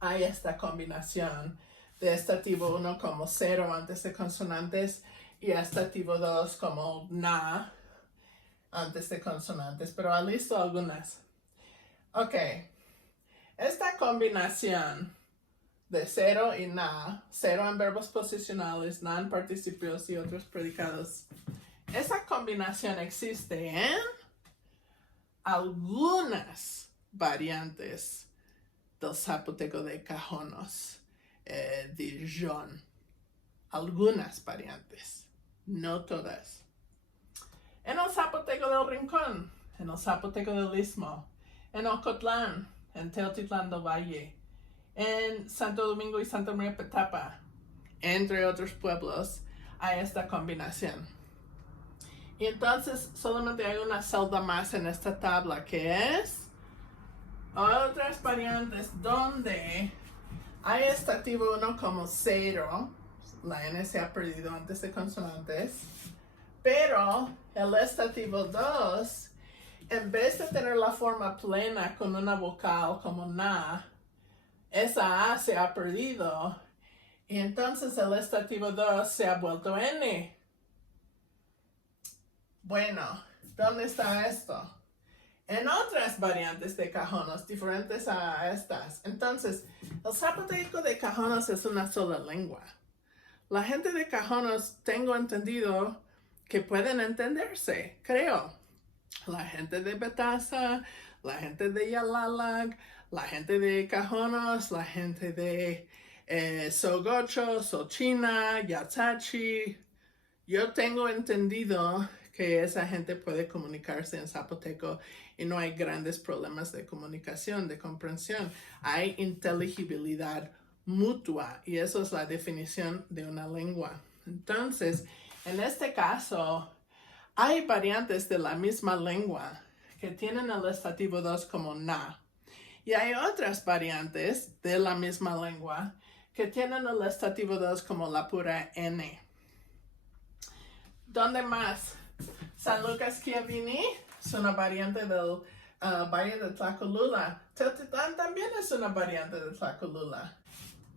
hay esta combinación de estativo 1 como 0 antes de consonantes y estativo 2 como na antes de consonantes, pero he listo algunas. Ok, esta combinación de 0 y na, 0 en verbos posicionales, na en participios y otros predicados, esa combinación existe en algunas variantes del zapoteco de Cajonos, Dijon. Algunas variantes, no todas. En el zapoteco del Rincón, en el zapoteco del Istmo, en Ocotlán, en Teotitlán del Valle, en Santo Domingo y Santa María Petapa, entre otros pueblos, hay esta combinación. Y entonces solamente hay una celda más en esta tabla, que es otras variantes donde hay estativo 1 como 0, la N se ha perdido antes de consonantes, pero el estativo 2, en vez de tener la forma plena con una vocal como na, esa A se ha perdido y entonces el estativo 2 se ha vuelto N. Bueno, ¿dónde está esto? En otras variantes de Cajonos, diferentes a estas. Entonces, el zapoteco de Cajonos es una sola lengua. La gente de Cajonos, tengo entendido que pueden entenderse, creo. La gente de Betasa, la gente de Yalalag, la gente de Cajonos, la gente de Sogocho, Sochina, Yatsachi. Yo tengo entendido que esa gente puede comunicarse en zapoteco y no hay grandes problemas de comunicación, de comprensión. Hay inteligibilidad mutua y eso es la definición de una lengua. Entonces, en este caso, hay variantes de la misma lengua que tienen el estativo 2 como na. Y hay otras variantes de la misma lengua que tienen el estativo 2 como la pura n. ¿Dónde más? San Lucas Chiavenni es una variante del Valle de Tlacolula. Teotitlán también es una variante de Tlacolula.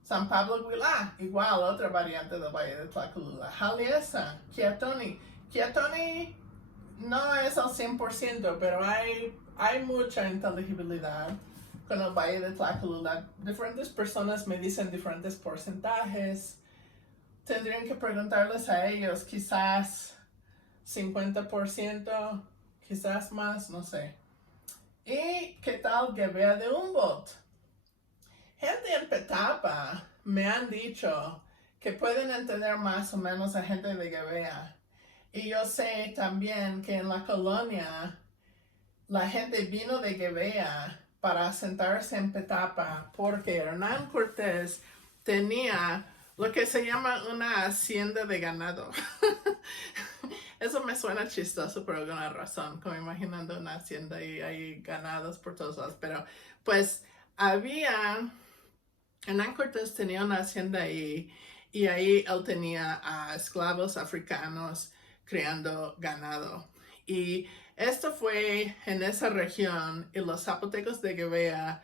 San Pablo Huilá, igual, otra variante del Valle de Tlacolula. Jaliesa, Quiatoni. Quiatoni no es al 100%, pero hay mucha inteligibilidad con el Valle de Tlacolula. Diferentes personas me dicen diferentes porcentajes. Tendrían que preguntarles a ellos, quizás 50%, quizás más, no sé. ¿Y qué tal Gevéa de Humboldt? Gente en Petapa me han dicho que pueden entender más o menos a gente de Gevéa. Y yo sé también que en la colonia la gente vino de Gevéa para asentarse en Petapa porque Hernán Cortés tenía lo que se llama una hacienda de ganado. Eso me suena chistoso por alguna razón, como imaginando una hacienda y hay ganados por todos lados. Pero pues Hernán Cortés tenía una hacienda ahí y ahí él tenía a esclavos africanos criando ganado. Y esto fue en esa región y los zapotecos de Gevéa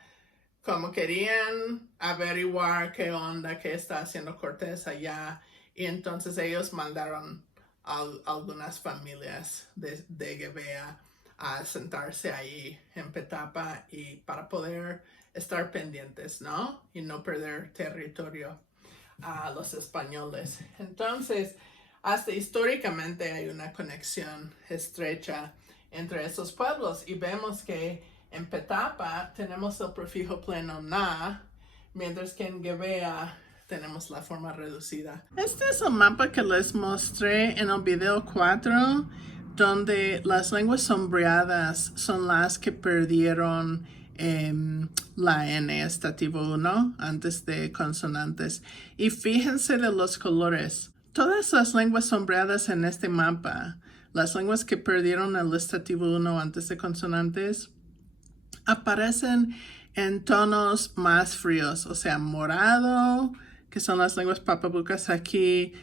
como querían averiguar qué onda, qué está haciendo Cortés allá, y entonces ellos mandaron a algunas familias de Gevéa a sentarse ahí en Petapa y para poder estar pendientes, ¿no? Y no perder territorio a los españoles. Entonces, hasta históricamente hay una conexión estrecha entre esos pueblos y vemos que en Petapa tenemos el prefijo pleno na, mientras que en Gevéa tenemos la forma reducida. Este es el mapa que les mostré en el video 4, donde las lenguas sombreadas son las que perdieron la N estativo 1 antes de consonantes. Y fíjense de los colores. Todas las lenguas sombreadas en este mapa, las lenguas que perdieron el estativo 1 antes de consonantes, aparecen en tonos más fríos, o sea, morado, que son las lenguas papabucas aquí,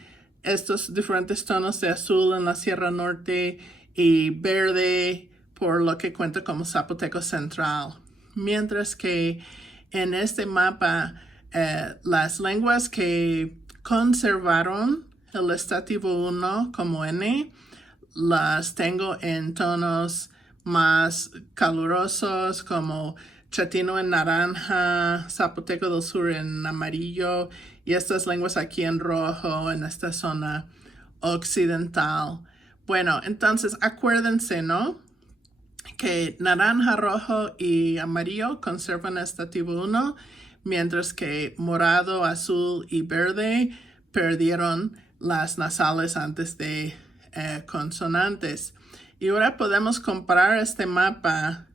estos diferentes tonos de azul en la Sierra Norte y verde por lo que cuenta como zapoteco central. Mientras que en este mapa, las lenguas que conservaron el estativo 1 como N, las tengo en tonos más calurosos como chatino en naranja, zapoteco del sur en amarillo y estas lenguas aquí en rojo en esta zona occidental. Bueno, entonces acuérdense, ¿no? Que naranja, rojo y amarillo conservan estativo 1, mientras que morado, azul y verde perdieron las nasales antes de consonantes. Y ahora podemos comparar este mapa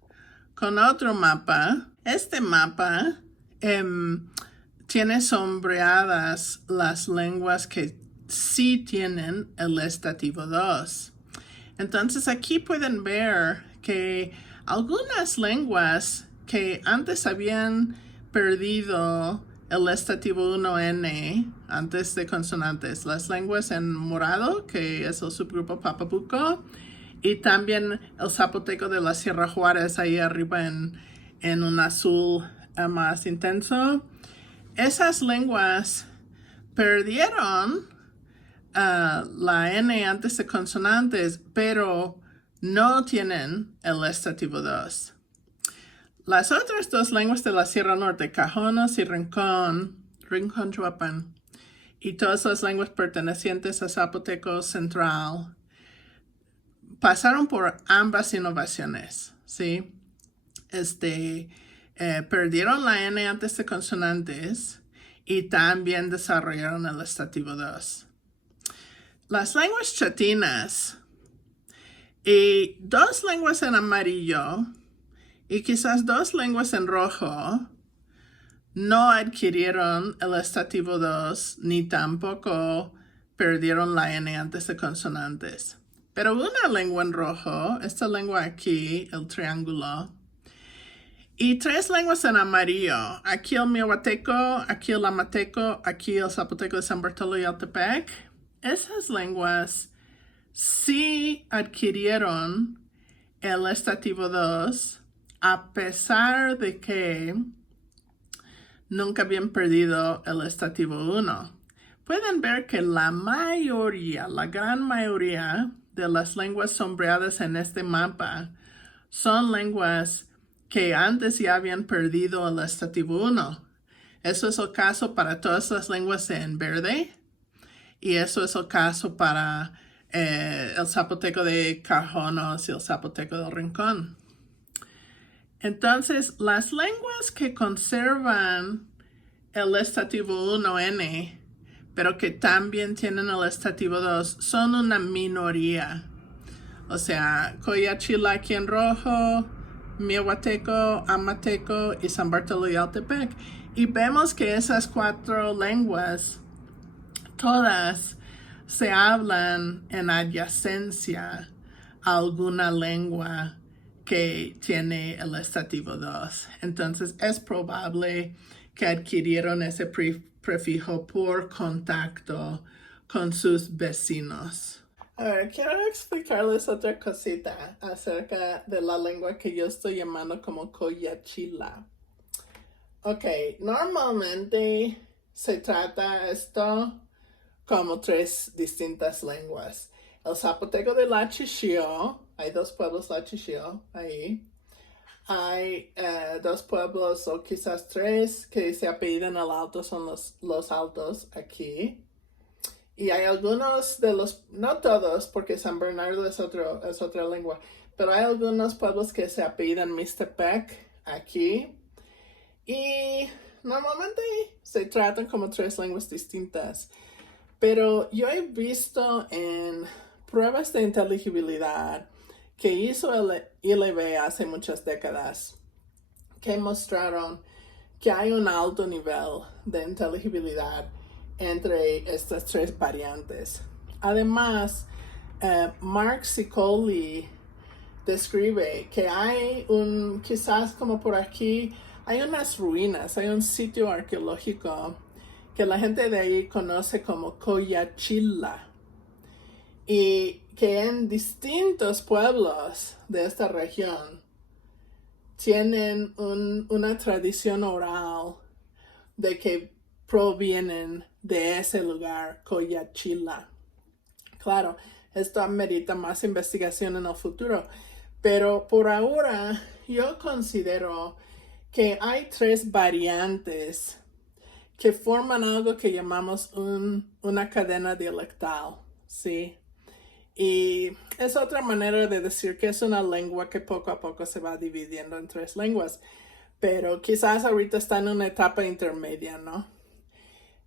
con otro mapa. Este mapa tiene sombreadas las lenguas que sí tienen el estativo 2. Entonces aquí pueden ver que algunas lenguas que antes habían perdido el estativo 1N antes de consonantes, las lenguas en morado, que es el subgrupo papabuco, y también el zapoteco de la Sierra Juárez ahí arriba en un azul más intenso. Esas lenguas perdieron la N antes de consonantes, pero no tienen el estativo 2. Las otras dos lenguas de la Sierra Norte, Cajonos y Rincón Chuapan, y todas las lenguas pertenecientes a Zapoteco Central, pasaron por ambas innovaciones, ¿sí? Perdieron la N antes de consonantes y también desarrollaron el estativo 2. Las lenguas chatinas y dos lenguas en amarillo y quizás dos lenguas en rojo no adquirieron el estativo 2 ni tampoco perdieron la N antes de consonantes. Pero una lengua en rojo, esta lengua aquí, el triángulo, y tres lenguas en amarillo, aquí el miahuateco, aquí el amateco, aquí el zapoteco de San Bartolo y Altepec, esas lenguas sí adquirieron el estativo 2 a pesar de que nunca habían perdido el estativo 1. Pueden ver que la mayoría, la gran mayoría de las lenguas sombreadas en este mapa son lenguas que antes ya habían perdido el estativo 1. Eso es el caso para todas las lenguas en verde y eso es el caso para el zapoteco de Cajonos y el zapoteco del Rincón. Entonces, las lenguas que conservan el estativo 1N, pero que también tienen el estativo 2, son una minoría. O sea, Coyachila aquí en rojo, miahuateco, amateco y San Bartolo y Altepec. Y vemos que esas cuatro lenguas, todas se hablan en adyacencia a alguna lengua que tiene el estativo 2. Entonces es probable que adquirieron ese prefijo por contacto con sus vecinos. A ver, quiero explicarles otra cosita acerca de la lengua que yo estoy llamando como Coyachila. Ok, normalmente se trata esto como tres distintas lenguas. El zapoteco de Lachishio, hay dos pueblos Lachishio ahí. Hay dos pueblos o quizás tres que se apellidan al alto, son los altos aquí. Y hay algunos de los, no todos, porque San Bernardo es otra lengua, pero hay algunos pueblos que se apellidan Mixtepec aquí. Y normalmente se tratan como tres lenguas distintas. Pero yo he visto en pruebas de inteligibilidad que hizo el ILB hace muchas décadas, que mostraron que hay un alto nivel de inteligibilidad entre estas tres variantes. Además, Mark Sicoli describe que hay quizás como por aquí, hay unas ruinas, hay un sitio arqueológico que la gente de ahí conoce como Coyachila y que en distintos pueblos de esta región tienen una tradición oral de que provienen de ese lugar, Coyachila. Claro, esto amerita más investigación en el futuro, pero por ahora yo considero que hay tres variantes que forman algo que llamamos una cadena dialectal, ¿sí? Y es otra manera de decir que es una lengua que poco a poco se va dividiendo en tres lenguas, pero quizás ahorita está en una etapa intermedia, ¿no?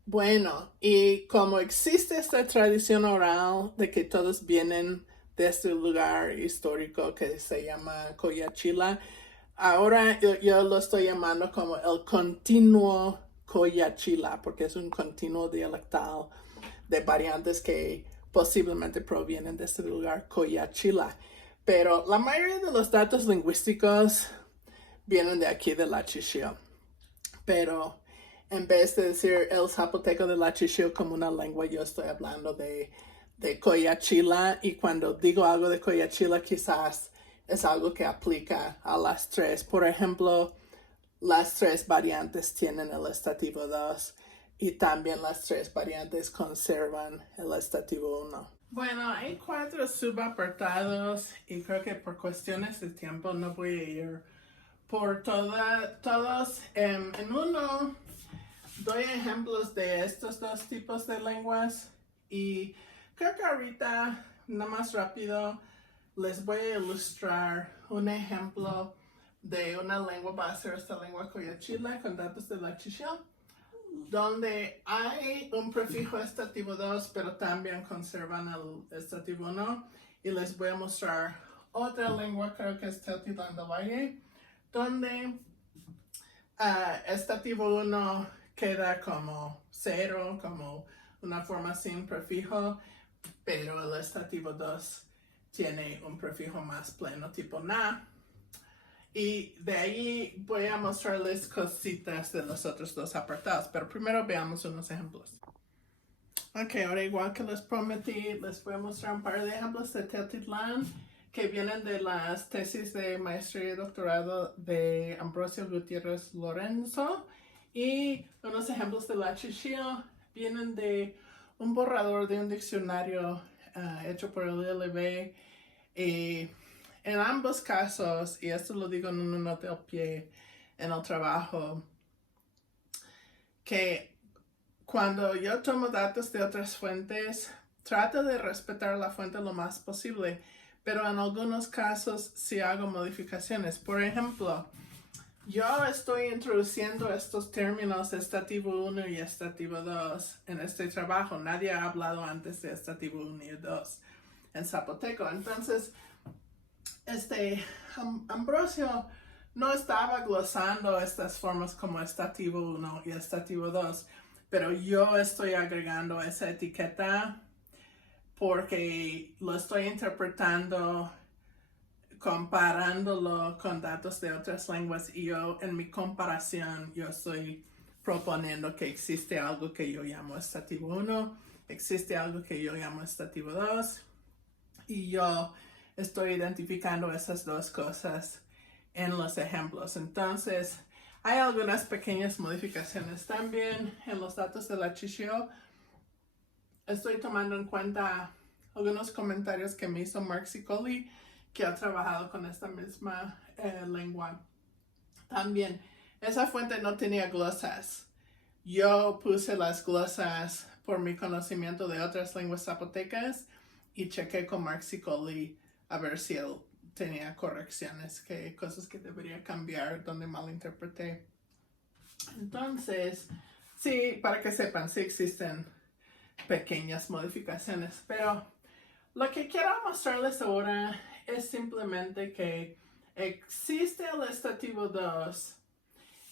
Bueno, y como existe esta tradición oral de que todos vienen de este lugar histórico que se llama Coyachila, ahora yo lo estoy llamando como el continuo Coyachila, porque es un continuo dialectal de variantes que posiblemente provienen de este lugar, Coyachila. Pero la mayoría de los datos lingüísticos vienen de aquí, de Lachishio. Pero en vez de decir el zapoteco de Lachishio como una lengua, yo estoy hablando de Coyachila. Y cuando digo algo de Coyachila, quizás es algo que aplica a las tres. Por ejemplo, las tres variantes tienen el estativo 2 y también las tres variantes conservan el estativo 1. Bueno, hay 4 subapartados y creo que por cuestiones de tiempo no voy a ir por todos. En uno doy ejemplos de estos 2 tipos de lenguas y creo que ahorita, nada más rápido, les voy a ilustrar un ejemplo de una lengua, va a ser esta lengua coyachila con datos de la Chichil, donde hay un prefijo estativo 2, pero también conservan el estativo 1. Y les voy a mostrar otra lengua, creo que es Teotitlán del Valle, donde estativo 1 queda como 0, como una forma sin prefijo, pero el estativo 2 tiene un prefijo más pleno tipo na. Y de ahí voy a mostrarles cositas de los otros 2 apartados, pero primero veamos unos ejemplos. Ok, ahora igual que les prometí, les voy a mostrar un par de ejemplos de Teotitlán que vienen de las tesis de maestría y doctorado de Ambrosio Gutiérrez Lorenzo, y unos ejemplos de la Chichil vienen de un borrador de un diccionario hecho por el ILB. En ambos casos, y esto lo digo en una nota al pie en el trabajo, que cuando yo tomo datos de otras fuentes, trato de respetar la fuente lo más posible, pero en algunos casos sí hago modificaciones. Por ejemplo, yo estoy introduciendo estos términos estativo 1 y estativo 2 en este trabajo. Nadie ha hablado antes de estativo 1 y 2 en zapoteco. Entonces, Ambrosio no estaba glosando estas formas como estativo 1 y estativo 2, pero yo estoy agregando esa etiqueta porque lo estoy interpretando, comparándolo con datos de otras lenguas, y yo en mi comparación yo estoy proponiendo que existe algo que yo llamo estativo 1, existe algo que yo llamo estativo 2, y yo estoy identificando esas 2 cosas en los ejemplos. Entonces, hay algunas pequeñas modificaciones también en los datos de la Chichil. Estoy tomando en cuenta algunos comentarios que me hizo Mark Sicoli, que ha trabajado con esta misma lengua. También, esa fuente no tenía glosas. Yo puse las glosas por mi conocimiento de otras lenguas zapotecas y chequé con Mark Sicoli a ver si él tenía correcciones, que cosas que debería cambiar, donde malinterpreté. Entonces, sí, para que sepan, sí existen pequeñas modificaciones, pero lo que quiero mostrarles ahora es simplemente que existe el estativo 2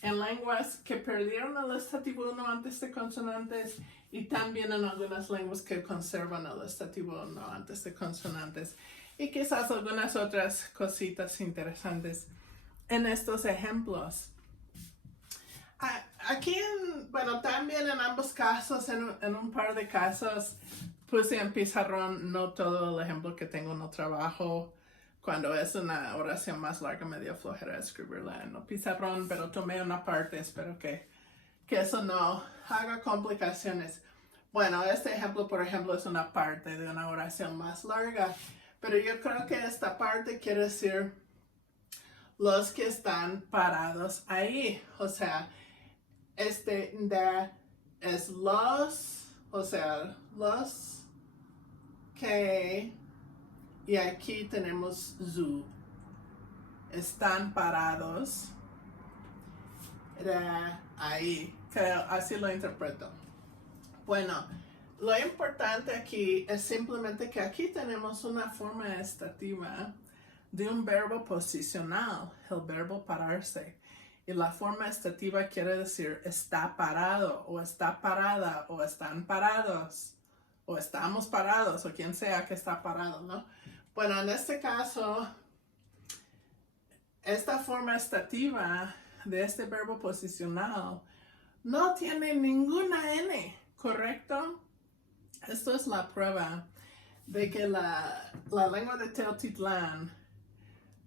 en lenguas que perdieron el estativo 1 antes de consonantes, y también en algunas lenguas que conservan el estativo 1 antes de consonantes, y quizás algunas otras cositas interesantes en estos ejemplos. Aquí, bueno, también en ambos casos, en un par de casos, puse en pizarrón no todo el ejemplo que tengo en el trabajo. Cuando es una oración más larga, me dio flojera escribirla en el pizarrón, pero tomé una parte. Espero que eso no haga complicaciones. Bueno, este ejemplo, por ejemplo, es una parte de una oración más larga, pero yo creo que esta parte quiere decir los que están parados ahí. O sea, de es los, o sea, los que, y aquí tenemos zu, están parados ahí, creo, así lo interpreto. Bueno, lo importante aquí es simplemente que aquí tenemos una forma estativa de un verbo posicional, el verbo pararse. Y la forma estativa quiere decir está parado, o está parada, o están parados, o estamos parados, o quien sea que está parado, ¿no? Bueno, en este caso, esta forma estativa de este verbo posicional no tiene ninguna N, ¿correcto? Esto es la prueba de que la lengua de Teotitlán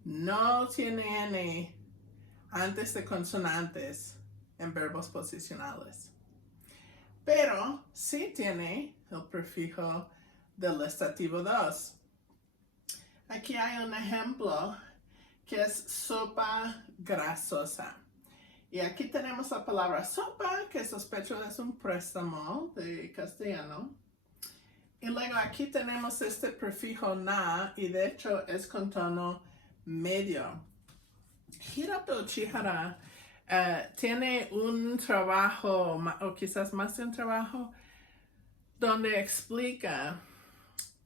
no tiene N antes de consonantes en verbos posicionales, pero sí tiene el prefijo del estativo 2. Aquí hay un ejemplo que es sopa grasosa. Y aquí tenemos la palabra sopa, que sospecho es un préstamo de castellano. Y luego aquí tenemos este prefijo na, y de hecho es con tono medio. Hiroto Uchihara tiene un trabajo, o quizás más de un trabajo, donde explica,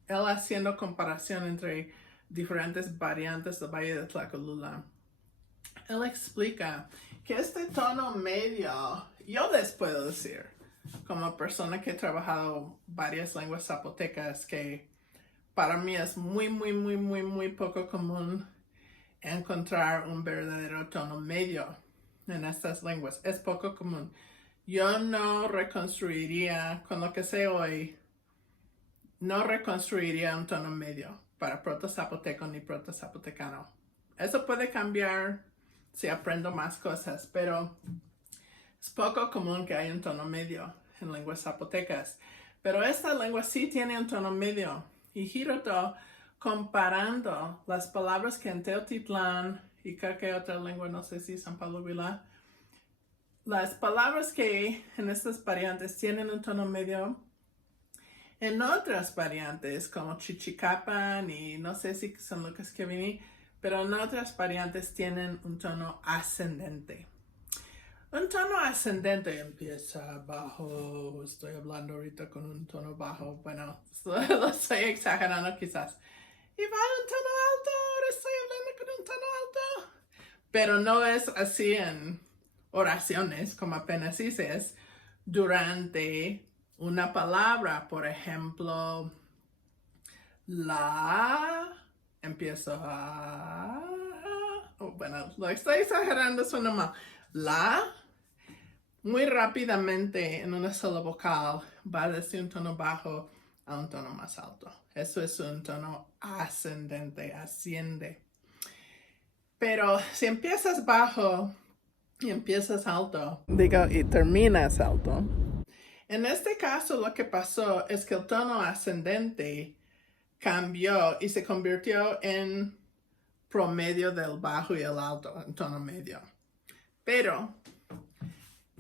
él haciendo comparación entre diferentes variantes del Valle de Tlacolula. Él explica que este tono medio, yo les puedo decir, como persona que he trabajado varias lenguas zapotecas, que para mí es muy poco común encontrar un verdadero tono medio en estas lenguas. Es poco común. Yo no reconstruiría, con lo que sé hoy, no reconstruiría un tono medio para proto-zapoteco ni proto-zapotecano. Eso puede cambiar si aprendo más cosas, pero es poco común que haya un tono medio en lenguas zapotecas. Pero esta lengua sí tiene un tono medio. Y Hiroto, comparando las palabras que en Teotitlán y creo que otra lengua, no sé si San Pablo Vilá, las palabras que en estas variantes tienen un tono medio, en otras variantes como Chichicapan y no sé si San Lucas que viní, pero en otras variantes tienen un tono ascendente. Un tono ascendente empieza bajo, estoy hablando ahorita con un tono bajo, bueno, lo estoy exagerando quizás. Y va a un tono alto, ahora estoy hablando con un tono alto. Pero no es así en oraciones, como apenas dices, durante una palabra. Por ejemplo, la, empiezo a, bueno, lo estoy exagerando, suena mal. La, muy rápidamente en una sola vocal va desde un tono bajo a un tono más alto. Eso es un tono ascendente, asciende. Pero si empiezas bajo y empiezas alto, digo, y terminas alto, en este caso lo que pasó es que el tono ascendente cambió y se convirtió en promedio del bajo y el alto, en tono medio. Pero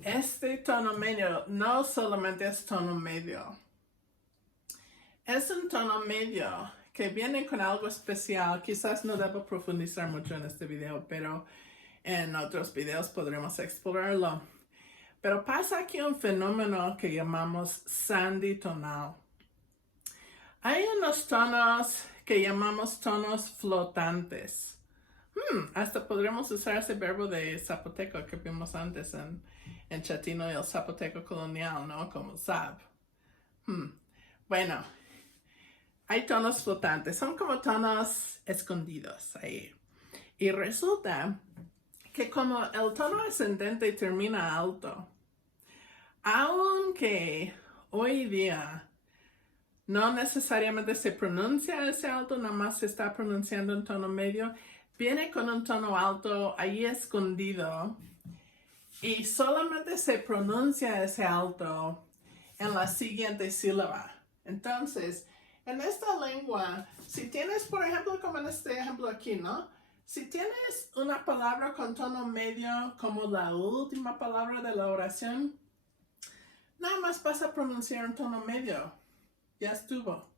este tono medio no solamente es tono medio. Es un tono medio que viene con algo especial. Quizás no debo profundizar mucho en este video, pero en otros videos podremos explorarlo. Pero pasa aquí un fenómeno que llamamos sanditonal. Hay unos tonos que llamamos tonos flotantes. Hasta podremos usar ese verbo de zapoteco que vimos antes en chatino y el zapoteco colonial, ¿no? Como zap. Bueno, hay tonos flotantes, son como tonos escondidos ahí. Y resulta que como el tono ascendente termina alto, aunque hoy día no necesariamente se pronuncia ese alto, nada más se está pronunciando en tono medio, viene con un tono alto ahí escondido y solamente se pronuncia ese alto en la siguiente sílaba. Entonces, en esta lengua, si tienes, por ejemplo, como en este ejemplo aquí, ¿no? Si tienes una palabra con tono medio como la última palabra de la oración, nada más vas a pronunciar un tono medio. Ya estuvo.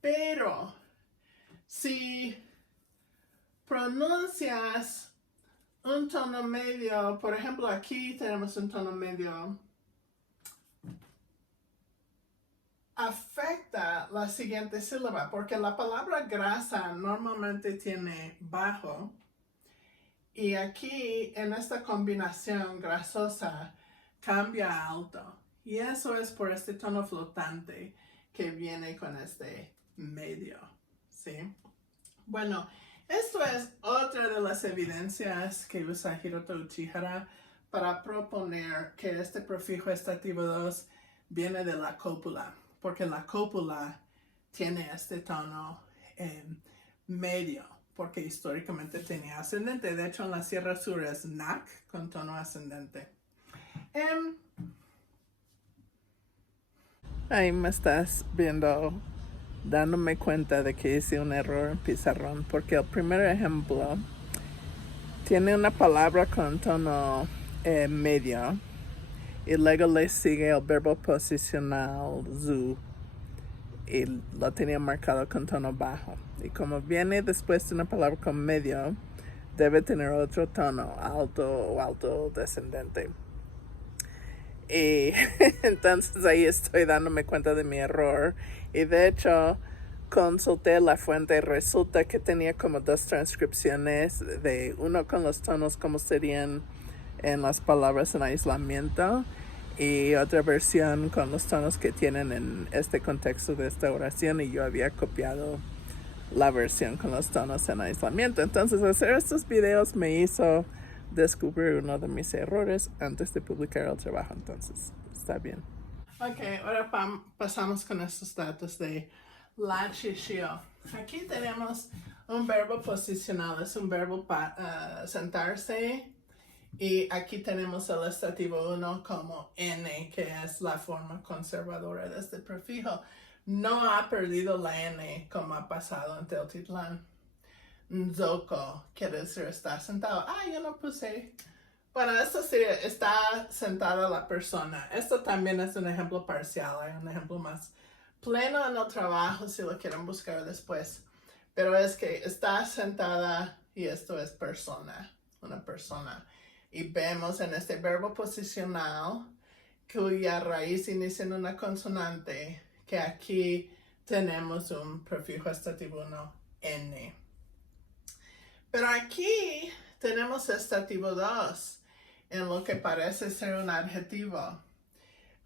Pero si pronuncias un tono medio, por ejemplo, aquí tenemos un tono medio, afecta la siguiente sílaba, porque la palabra grasa normalmente tiene bajo, y aquí en esta combinación grasosa cambia a alto. Y eso es por este tono flotante que viene con este medio, ¿sí? Bueno, esto es otra de las evidencias que usa Hiroto Uchihara para proponer que este prefijo estativo 2 viene de la cópula, porque la cópula tiene este tono medio, porque históricamente tenía ascendente. De hecho, en la Sierra Sur es NAC con tono ascendente. Ahí me estás viendo dándome cuenta de que hice un error en pizarrón, porque el primer ejemplo tiene una palabra con tono medio y luego le sigue el verbo posicional zu y lo tenía marcado con tono bajo. Y como viene después de una palabra con medio, debe tener otro tono, alto o alto descendente. Y entonces ahí estoy dándome cuenta de mi error. Y de hecho, consulté la fuente y resulta que tenía como dos transcripciones, de uno con los tonos como serían en las palabras en aislamiento y otra versión con los tonos que tienen en este contexto de esta oración, y yo había copiado la versión con los tonos en aislamiento. Entonces hacer estos videos me hizo descubrir uno de mis errores antes de publicar el trabajo. Entonces está bien. Ok, ahora pasamos con estos datos de la shishio. Aquí tenemos un verbo posicional, es un verbo para sentarse. Y aquí tenemos el estativo 1 como N, que es la forma conservadora de este prefijo. No ha perdido la N como ha pasado en Teotitlán. Nzoko quiere decir está sentado. Yo no puse. Bueno, esto sería está sentada la persona. Esto también es un ejemplo parcial. Hay un ejemplo más pleno en el trabajo si lo quieren buscar después. Pero es que está sentada y esto es persona, una persona. Y vemos en este verbo posicional cuya raíz inicia en una consonante, que aquí tenemos un prefijo estativo 1, N. Pero aquí tenemos estativo 2 en lo que parece ser un adjetivo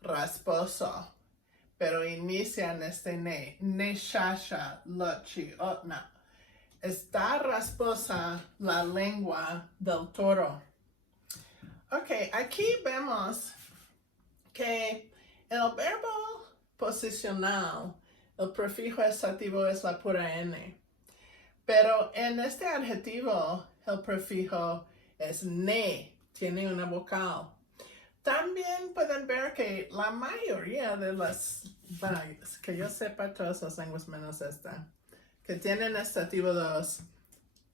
rasposo, pero inicia en este ne. Ne shasha, lochi, otna. Está rasposa la lengua del toro. Ok, aquí vemos que el verbo posicional, el prefijo estativo es la pura N. Pero en este adjetivo, el prefijo es ne, tiene una vocal. También pueden ver que la mayoría de las, bueno, que yo sepa, todas las lenguas menos esta, que tienen estativo 2,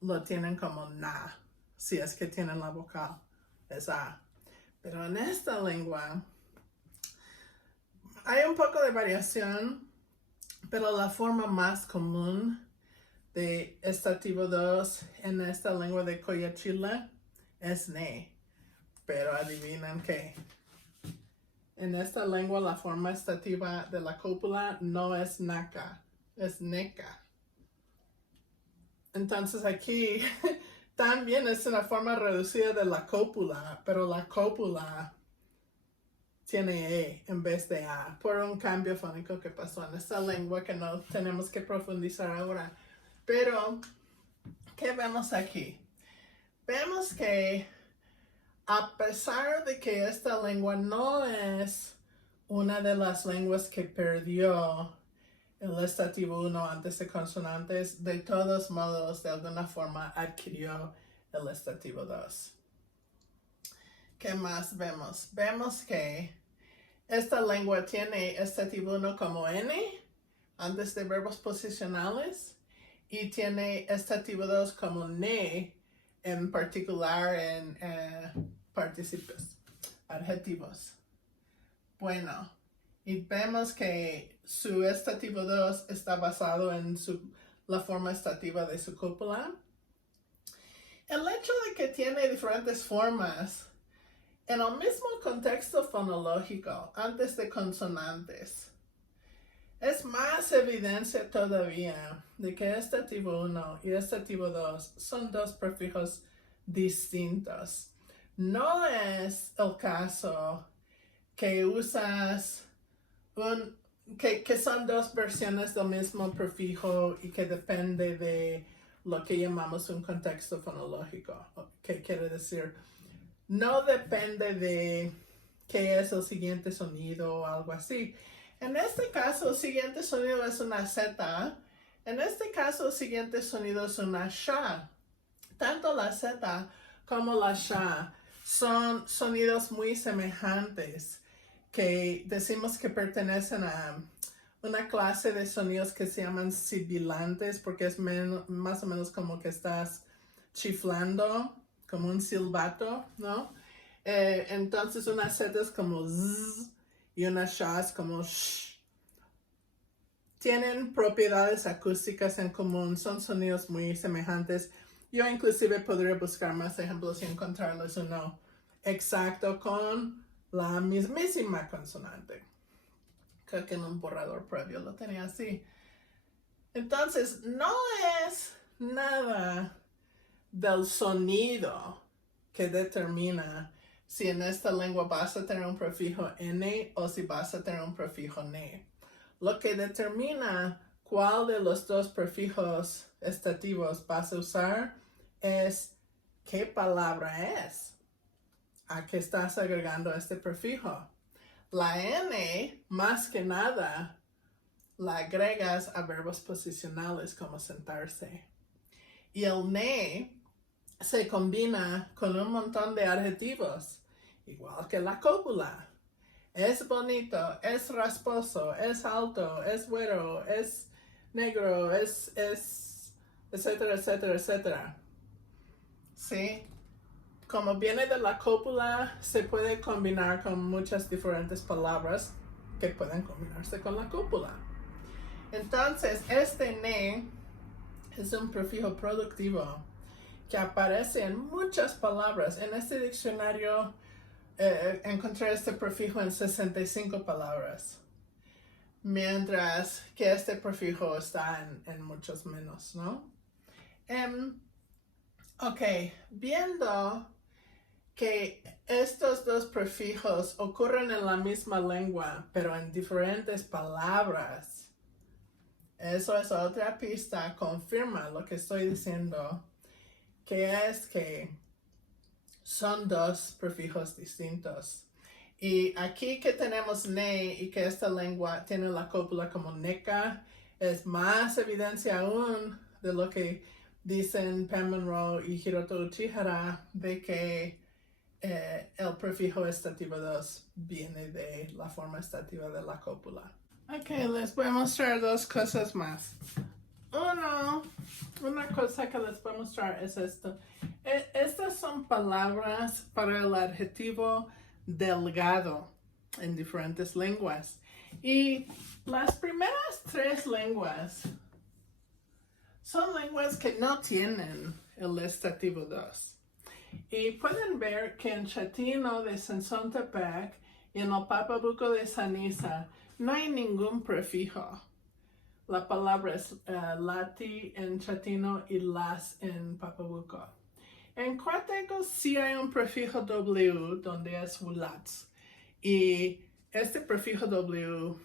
lo tienen como na, si es que tienen la vocal, es a. Pero en esta lengua hay un poco de variación, pero la forma más común de estativo 2 en esta lengua de Coyachila es ne. Pero adivinen qué. En esta lengua la forma estativa de la cópula no es naca, es neca. Entonces aquí también es una forma reducida de la cópula, pero la cópula tiene E en vez de A, por un cambio fónico que pasó en esta lengua que no tenemos que profundizar ahora. Pero, ¿qué vemos aquí? Vemos que a pesar de que esta lengua no es una de las lenguas que perdió el estativo 1 antes de consonantes, de todos modos, de alguna forma adquirió el estativo 2. ¿Qué más vemos? Vemos que esta lengua tiene estativo 1 como N antes de verbos posicionales y tiene estativo 2 como ne, en particular en partícipes, adjetivos. Bueno, y vemos que su estativo 2 está basado en la forma estativa de su cópula. El hecho de que tiene diferentes formas en el mismo contexto fonológico, antes de consonantes, es más evidencia todavía de que estativo 1 y estativo 2 son dos prefijos distintos. No es el caso que usas que son dos versiones del mismo prefijo y que depende de lo que llamamos un contexto fonológico. ¿Qué quiere decir? No depende de qué es el siguiente sonido o algo así. En este caso, el siguiente sonido es una Z. En este caso, el siguiente sonido es una sha. Tanto la Z como la sha son sonidos muy semejantes que decimos que pertenecen a una clase de sonidos que se llaman sibilantes porque es más o menos como que estás chiflando, como un silbato, ¿no? Entonces una Z es como Z y una SH es como SH. Tienen propiedades acústicas en común, son sonidos muy semejantes. Yo inclusive podría buscar más ejemplos y encontrarles uno exacto con la mismísima consonante. Creo que en un borrador previo lo tenía así. Entonces, no es nada del sonido que determina si en esta lengua vas a tener un prefijo N o si vas a tener un prefijo N. Lo que determina cuál de los dos prefijos estativos vas a usar es qué palabra es a que estás agregando este prefijo. La N, más que nada, la agregas a verbos posicionales como sentarse. Y el ne se combina con un montón de adjetivos, igual que la cópula. Es bonito, es rasposo, es alto, es güero, es negro, es etcétera, etcétera, etcétera. ¿Sí? Como viene de la cópula, se puede combinar con muchas diferentes palabras que pueden combinarse con la cópula. Entonces, este ne es un prefijo productivo que aparece en muchas palabras. En este diccionario encontré este prefijo en 65 palabras, mientras que este prefijo está en muchos menos, ¿no? Ok, viendo que estos dos prefijos ocurren en la misma lengua, pero en diferentes palabras, eso es otra pista, confirma lo que estoy diciendo, que es que son dos prefijos distintos. Y aquí que tenemos ne y que esta lengua tiene la cópula como neca, es más evidencia aún de lo que dicen Pam Monroe y Hiroto Uchihara de que el prefijo estativo 2 viene de la forma estativa de la cópula. Ok, les voy a mostrar dos cosas más. Una cosa que les voy a mostrar es esto. Estas son palabras para el adjetivo delgado en diferentes lenguas. Y las primeras tres lenguas son lenguas que no tienen el estativo 2. Y pueden ver que en Chatino de Sensontepec y en el Papabuco de Saniza no hay ningún prefijo. La palabra es lati en Chatino y las en Papabuco. En Cuateco sí hay un prefijo W donde es ulats. Y este prefijo W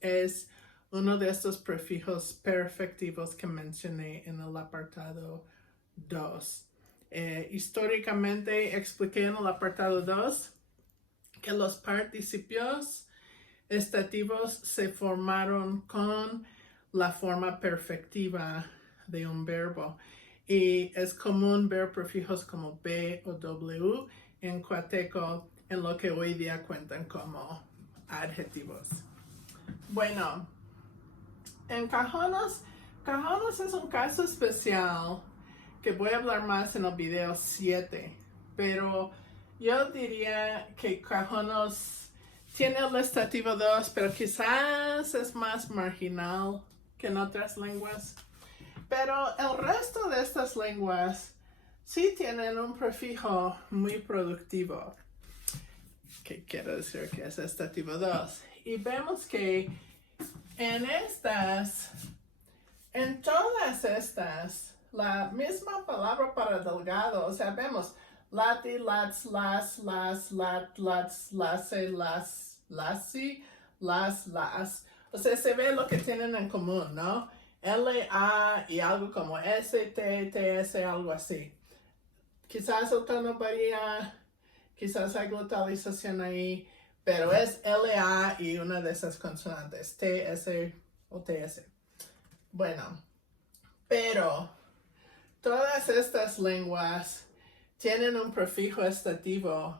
es uno de estos prefijos perfectivos que mencioné en el apartado 2. Históricamente expliqué en el apartado 2 que los participios estativos se formaron con la forma perfectiva de un verbo y es común ver prefijos como B o W en Cuateco en lo que hoy día cuentan como adjetivos. Bueno, en Cajonos es un caso especial que voy a hablar más en el video 7, pero yo diría que Cajonos tiene el estativo 2, pero quizás es más marginal que en otras lenguas. Pero el resto de estas lenguas sí tienen un prefijo muy productivo, que quiere decir que es estativo 2. Y vemos que en todas estas, la misma palabra para delgado, o sea, vemos lati, lats, las, lat, lats, lase, lasi, las. O sea, se ve lo que tienen en común, ¿no? L, A y algo como S, T, TS, algo así. Quizás el tono varía, quizás hay glotalización ahí, pero es L, A y una de esas consonantes, T, S o TS. Bueno, pero todas estas lenguas tienen un prefijo estativo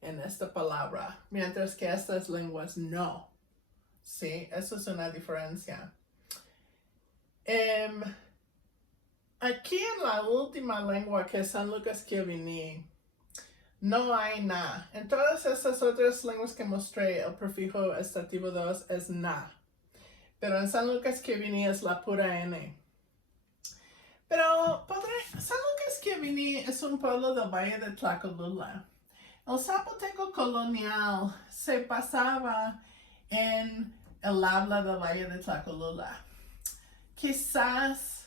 en esta palabra, mientras que estas lenguas no. Sí, eso es una diferencia. Em, Aquí en la última lengua que es San Lucas Kiev-Ini, no hay na. En todas estas otras lenguas que mostré, el prefijo estativo 2 es na. Pero en San Lucas Kiev-Ini es la pura N. Pero San Lucas Kiev-Ini es un pueblo del Valle de Tlacolula. El zapoteco colonial se pasaba en el habla del Valle de Tlacolula. Quizás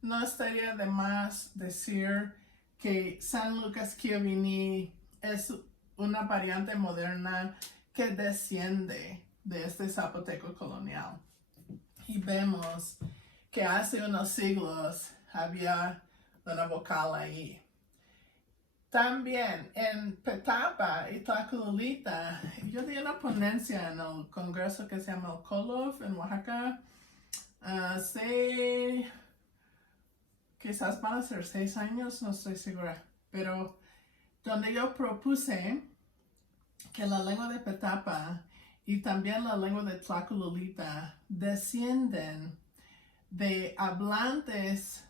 no estaría de más decir que San Lucas Kiev-Ini es una variante moderna que desciende de este zapoteco colonial. Y vemos que hace unos siglos había una vocal ahí. También en Petapa y Tlacolulita, yo di una ponencia en el congreso que se llama el COLOF en Oaxaca. Quizás van a ser 6 años, no estoy segura, pero donde yo propuse que la lengua de Petapa y también la lengua de Tlacolulita descienden de hablantes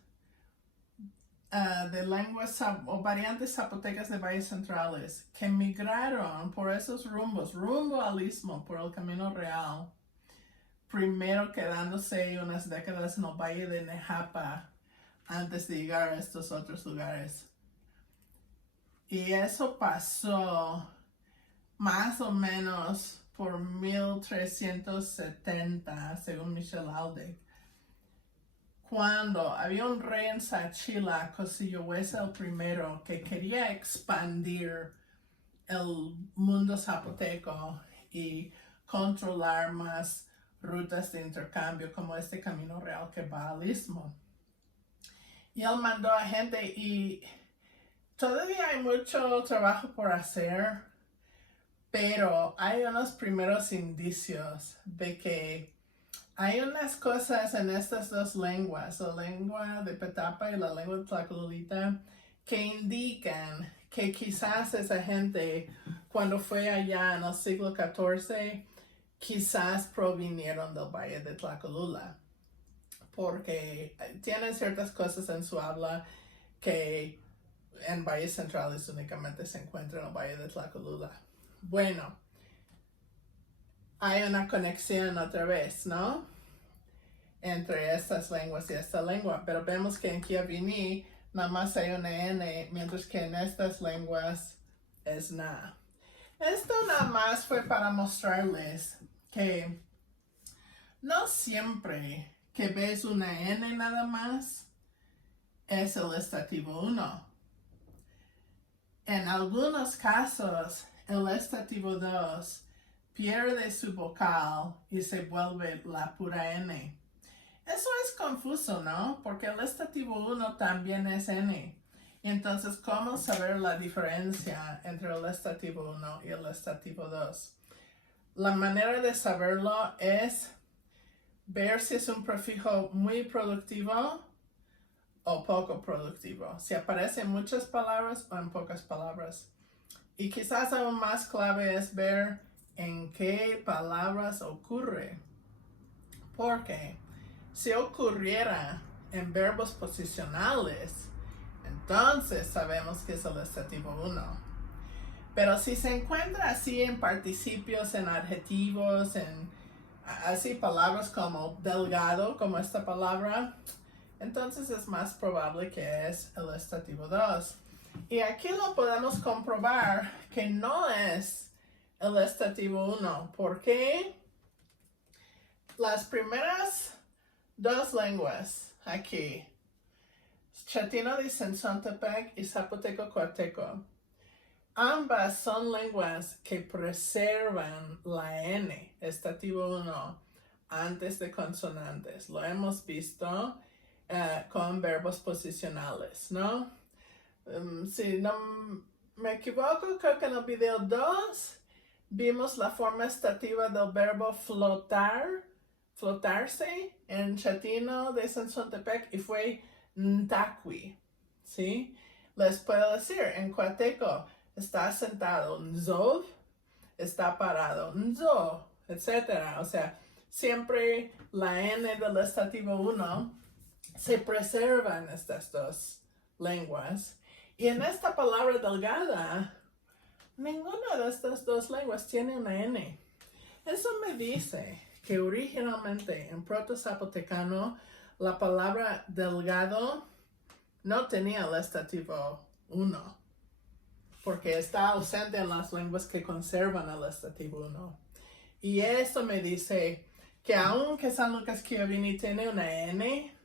de lenguas o variantes zapotecas de valles centrales que migraron por esos rumbos, rumbo al istmo, por el Camino Real, primero quedándose unas décadas en el Valle de Nejapa antes de llegar a estos otros lugares. Y eso pasó más o menos por 1370, según Michel Aldic, cuando había un rey en Sachila, Cosillhuesa I, que quería expandir el mundo zapoteco y controlar más rutas de intercambio como este Camino Real que va al istmo. Y él mandó a gente y todavía hay mucho trabajo por hacer, pero hay unos primeros indicios de que hay unas cosas en estas dos lenguas, la lengua de Petapa y la lengua de Tlacolulita, que indican que quizás esa gente, cuando fue allá en el siglo XIV, quizás provinieron del Valle de Tlacolula, porque tienen ciertas cosas en su habla que en valles centrales únicamente se encuentran en el Valle de Tlacolula. Bueno, hay una conexión otra vez, ¿no? Entre estas lenguas y esta lengua, pero vemos que en Kiev-Ini nada más hay una N, mientras que en estas lenguas es na. Esto nada más fue para mostrarles que no siempre que ves una N nada más es el estativo 1. En algunos casos, el estativo 2 pierde su vocal y se vuelve la pura N. Eso es confuso, ¿no? Porque el estativo 1 también es N. Entonces, ¿cómo saber la diferencia entre el estativo 1 y el estativo 2? La manera de saberlo es ver si es un prefijo muy productivo o poco productivo. Si aparece en muchas palabras o en pocas palabras. Y quizás aún más clave es ver en qué palabras ocurre. Porque si ocurriera en verbos posicionales, entonces sabemos que es el estativo 1. Pero si se encuentra así en participios, en adjetivos, en así palabras como delgado, como esta palabra, entonces es más probable que es el estativo 2. Y aquí lo podemos comprobar que no es el estativo 1. ¿Por qué? Las primeras dos lenguas aquí, Chatino de Sensontepec y Zapoteco Coateco, ambas son lenguas que preservan la N, estativo 1, antes de consonantes. Lo hemos visto con verbos posicionales, ¿no? Si no me equivoco, creo que en el video 2 vimos la forma estativa del verbo flotar, flotarse en Chatino de Sensontepec y fue ntaqui, ¿sí? Les puedo decir, en Coateco está sentado nzov, está parado nzo, etc. O sea, siempre la N del estativo 1 se preserva en estas dos lenguas. Y en esta palabra delgada, ninguna de estas dos lenguas tiene una N. Eso me dice que originalmente en proto-zapotecano la palabra delgado no tenía el estativo 1, porque está ausente en las lenguas que conservan el estativo 1. Y eso me dice que aunque San Lucas Chiavenni tiene una N,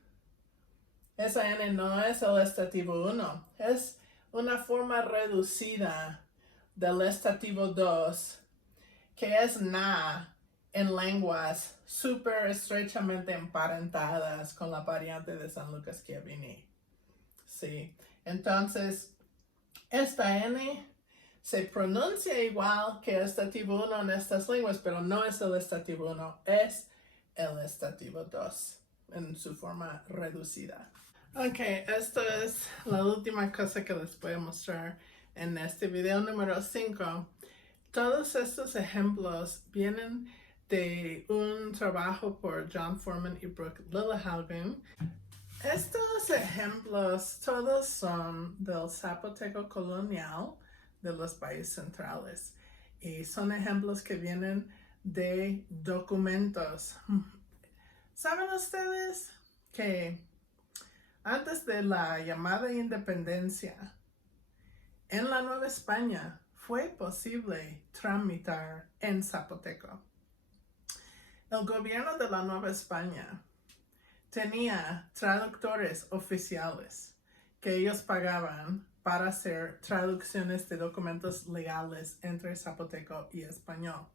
esa N no es el estativo 1, es una forma reducida del estativo 2, que es na en lenguas súper estrechamente emparentadas con la variante de San Lucas Chiavenni. Sí, entonces esta N se pronuncia igual que el estativo 1 en estas lenguas, pero no es el estativo 1, es el estativo 2 en su forma reducida. Ok, esto es la última cosa que les voy a mostrar en este video número 5. Todos estos ejemplos vienen de un trabajo por John Foreman y Brooke Lillehaugen. Estos ejemplos todos son del zapoteco colonial de los países centrales y son ejemplos que vienen de documentos. ¿Saben ustedes que antes de la llamada independencia en la Nueva España fue posible tramitar en zapoteco? El gobierno de la Nueva España tenía traductores oficiales que ellos pagaban para hacer traducciones de documentos legales entre zapoteco y español.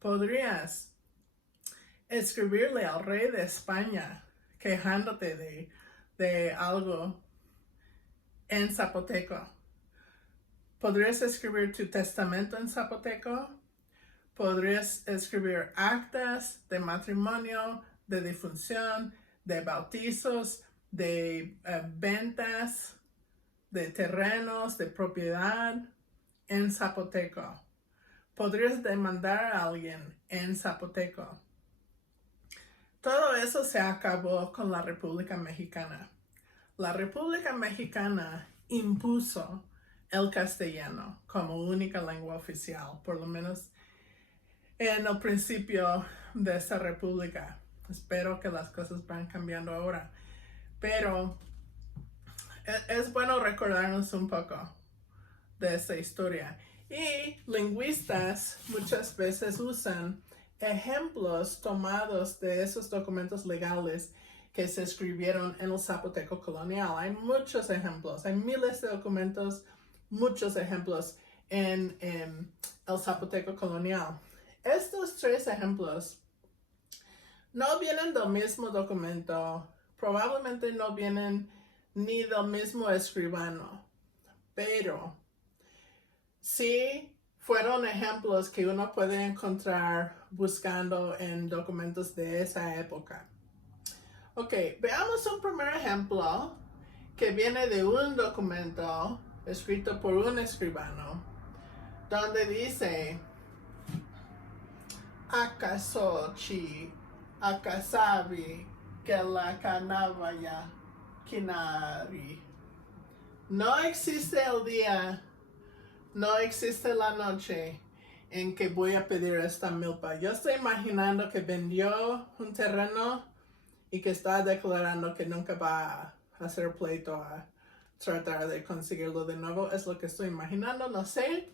Podrías escribirle al rey de España quejándote de algo en zapoteco. Podrías escribir tu testamento en zapoteco. Podrías escribir actas de matrimonio, de difunción, de bautizos, de ventas, de terrenos, de propiedad en zapoteco. Podrías demandar a alguien en zapoteco. Todo eso se acabó con la República Mexicana. La República Mexicana impuso el castellano como única lengua oficial, por lo menos en el principio de esta república. Espero que las cosas van cambiando ahora. Pero es bueno recordarnos un poco de esta historia. Y lingüistas muchas veces usan ejemplos tomados de esos documentos legales que se escribieron en el zapoteco colonial. Hay muchos ejemplos, hay miles de documentos, muchos ejemplos en el zapoteco colonial. Estos tres ejemplos no vienen del mismo documento, probablemente no vienen ni del mismo escribano, pero sí fueron ejemplos que uno puede encontrar buscando en documentos de esa época. Ok, veamos un primer ejemplo que viene de un documento escrito por un escribano, donde dice: "Acaso chi, acasabi, que la canavaya kinari". No existe el día, no existe la noche en que voy a pedir esta milpa. Yo estoy imaginando que vendió un terreno y que está declarando que nunca va a hacer pleito a tratar de conseguirlo de nuevo. Es lo que estoy imaginando, no sé.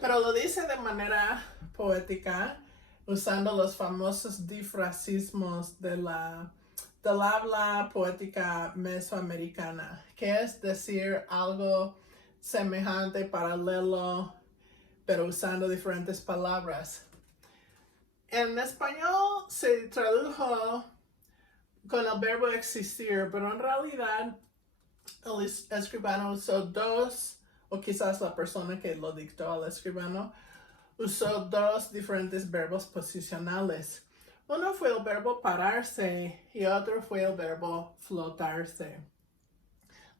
Pero lo dice de manera poética, usando los famosos difrasismos del habla poética mesoamericana, que es decir algo semejante, paralelo, pero usando diferentes palabras. En español se tradujo con el verbo existir, pero en realidad el escribano usó dos, o quizás la persona que lo dictó al escribano, usó dos diferentes verbos posicionales. Uno fue el verbo pararse y otro fue el verbo flotarse.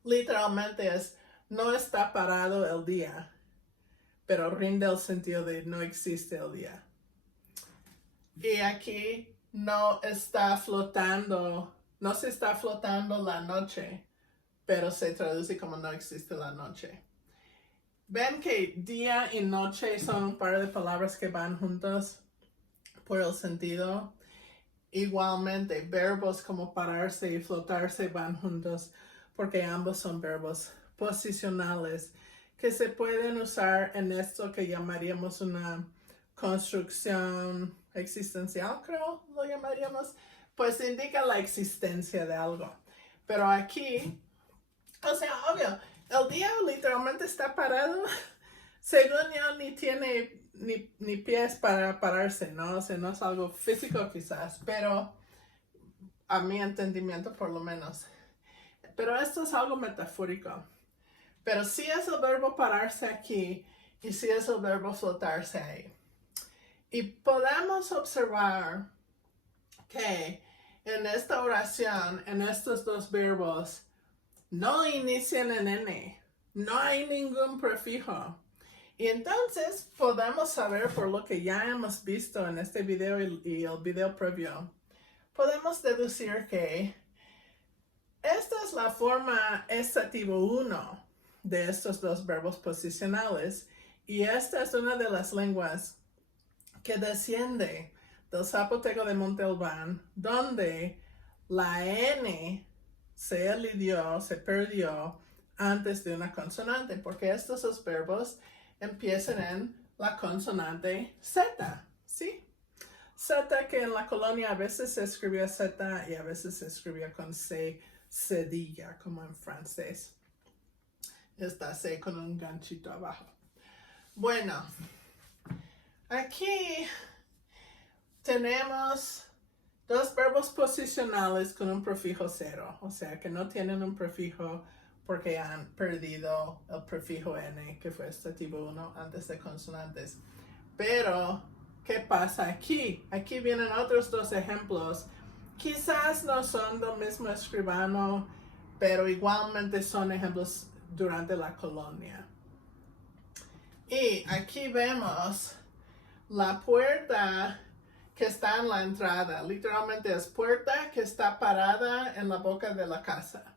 Literalmente es: no está parado el día, pero rinde el sentido de no existe el día. Y aquí no está flotando, no se está flotando la noche, pero se traduce como no existe la noche. Ven que día y noche son un par de palabras que van juntos por el sentido. Igualmente, verbos como pararse y flotarse van juntos porque ambos son verbos posicionales que se pueden usar en esto que llamaríamos una construcción existencial, creo lo llamaríamos, pues indica la existencia de algo. Pero aquí, o sea, obvio, el día literalmente está parado. Según yo, ni tiene ni pies para pararse, ¿no? O sea, no es algo físico quizás, pero a mi entendimiento por lo menos. Pero esto es algo metafórico. Pero sí es el verbo pararse aquí y sí es el verbo flotarse ahí. Y podemos observar que en esta oración, en estos dos verbos, no inician en N. No hay ningún prefijo. Y entonces podemos saber por lo que ya hemos visto en este video y el video previo, podemos deducir que esta es la forma estativo 1 de estos dos verbos posicionales y esta es una de las lenguas que desciende del zapoteco de Monte Albán, donde la N se elidió, se perdió antes de una consonante, porque estos dos verbos empiezan en la consonante Z, ¿sí? Z que en la colonia a veces se escribía Z y a veces se escribía con C, cedilla, como en francés. Esta C con un ganchito abajo. Bueno, aquí tenemos dos verbos posicionales con un prefijo cero, o sea que no tienen un prefijo porque han perdido el prefijo N, que fue estativo 1 antes de consonantes. Pero, ¿qué pasa aquí? Aquí vienen otros dos ejemplos. Quizás no son del mismo escribano, pero igualmente son ejemplos durante la colonia. Y aquí vemos la puerta que está en la entrada. Literalmente es puerta que está parada en la boca de la casa.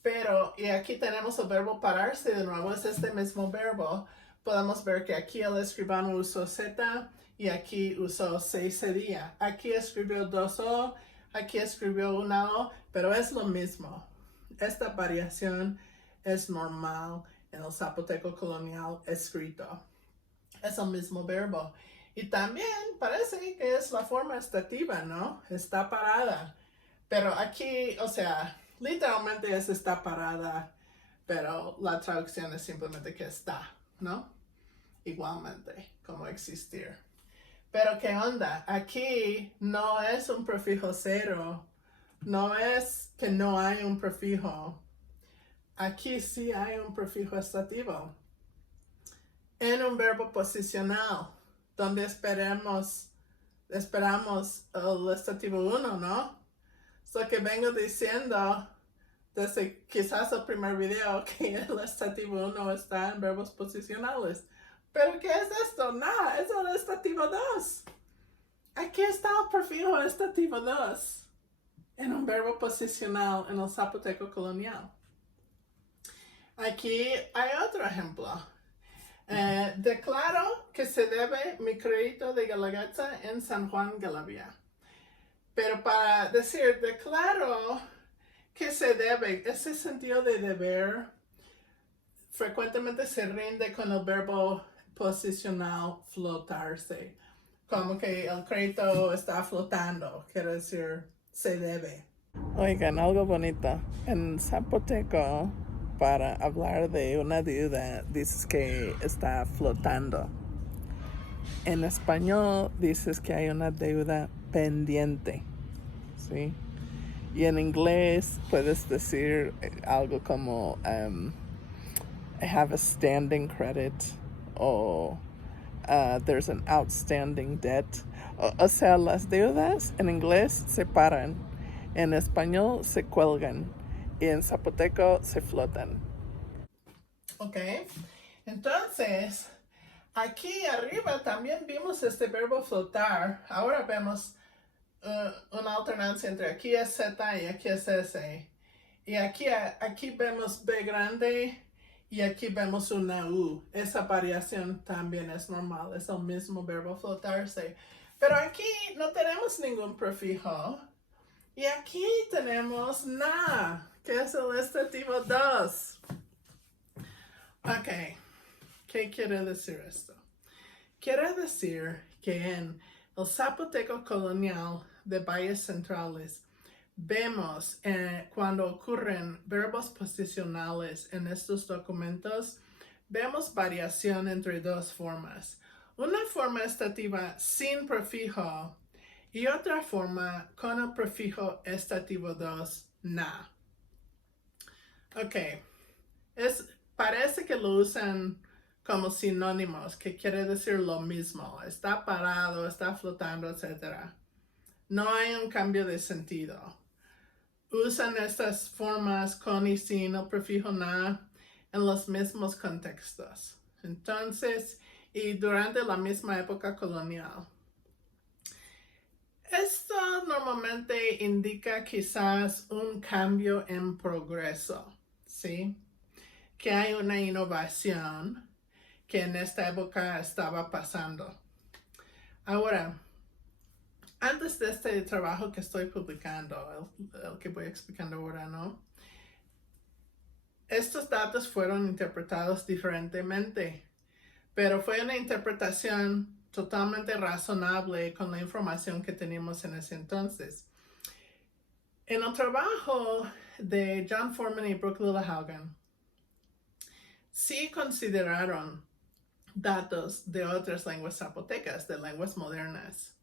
Pero, y aquí tenemos el verbo pararse de nuevo, es este mismo verbo. Podemos ver que aquí el escribano usó Z y aquí usó C cedilla. Aquí escribió dos O, aquí escribió una O, pero es lo mismo. Esta variación es normal en el zapoteco colonial escrito. Es el mismo verbo. Y también parece que es la forma estativa, ¿no? Está parada. Pero aquí, o sea, literalmente es está parada, pero la traducción es simplemente que está, ¿no? Igualmente, como existir. Pero ¿qué onda? Aquí no es un prefijo cero, no es que no hay un prefijo. Aquí sí hay un prefijo estativo. En un verbo posicional, donde esperamos el estativo 1, ¿no? Es lo que vengo diciendo desde quizás el primer video, que el estativo 1 está en verbos posicionales. ¿Pero qué es esto? Nada, es el estativo 2. Aquí está el prefijo estativo 2 en un verbo posicional en el zapoteco colonial. Aquí hay otro ejemplo. Declaro que se debe mi crédito de Guelaguetza en San Juan Galavia. Pero para decir declaro que se debe, ese sentido de deber frecuentemente se rinde con el verbo posicional flotarse. Como que el crédito está flotando, quiere decir se debe. Oigan, algo bonito. En zapoteco, para hablar de una deuda, dices que está flotando. En español dices que hay una deuda pendiente, ¿sí? Y en inglés puedes decir algo como I have a standing credit o there's an outstanding debt. O sea, las deudas en inglés se paran, en español se cuelgan y en zapoteco se flotan. Ok, entonces aquí arriba también vimos este verbo flotar. Ahora vemos una alternancia entre aquí es Z y aquí es S. Y aquí vemos B grande y aquí vemos una U. Esa variación también es normal, es el mismo verbo flotarse. Pero aquí no tenemos ningún prefijo. Y aquí tenemos na, que es el estativo 2. Ok, ¿qué quiere decir esto? Quiere decir que en el zapoteco colonial de Valles Centrales vemos cuando ocurren verbos posicionales en estos documentos, vemos variación entre dos formas. Una forma estativa sin prefijo y otra forma con el prefijo estativo 2, na. Ok, parece que lo usan como sinónimos, que quiere decir lo mismo. Está parado, está flotando, etc. No hay un cambio de sentido. Usan estas formas con y sin el prefijo na en los mismos contextos. Entonces, y durante la misma época colonial. Esto normalmente indica quizás un cambio en progreso, ¿sí? Que hay una innovación que en esta época estaba pasando. Ahora, antes de este trabajo que estoy publicando, el que voy explicando ahora, ¿no? Estos datos fueron interpretados diferentemente, pero fue una interpretación totalmente razonable con la información que teníamos en ese entonces. En el trabajo de John Foreman y Brooke Lillehagen, sí consideraron datos de otras lenguas zapotecas, de lenguas modernas.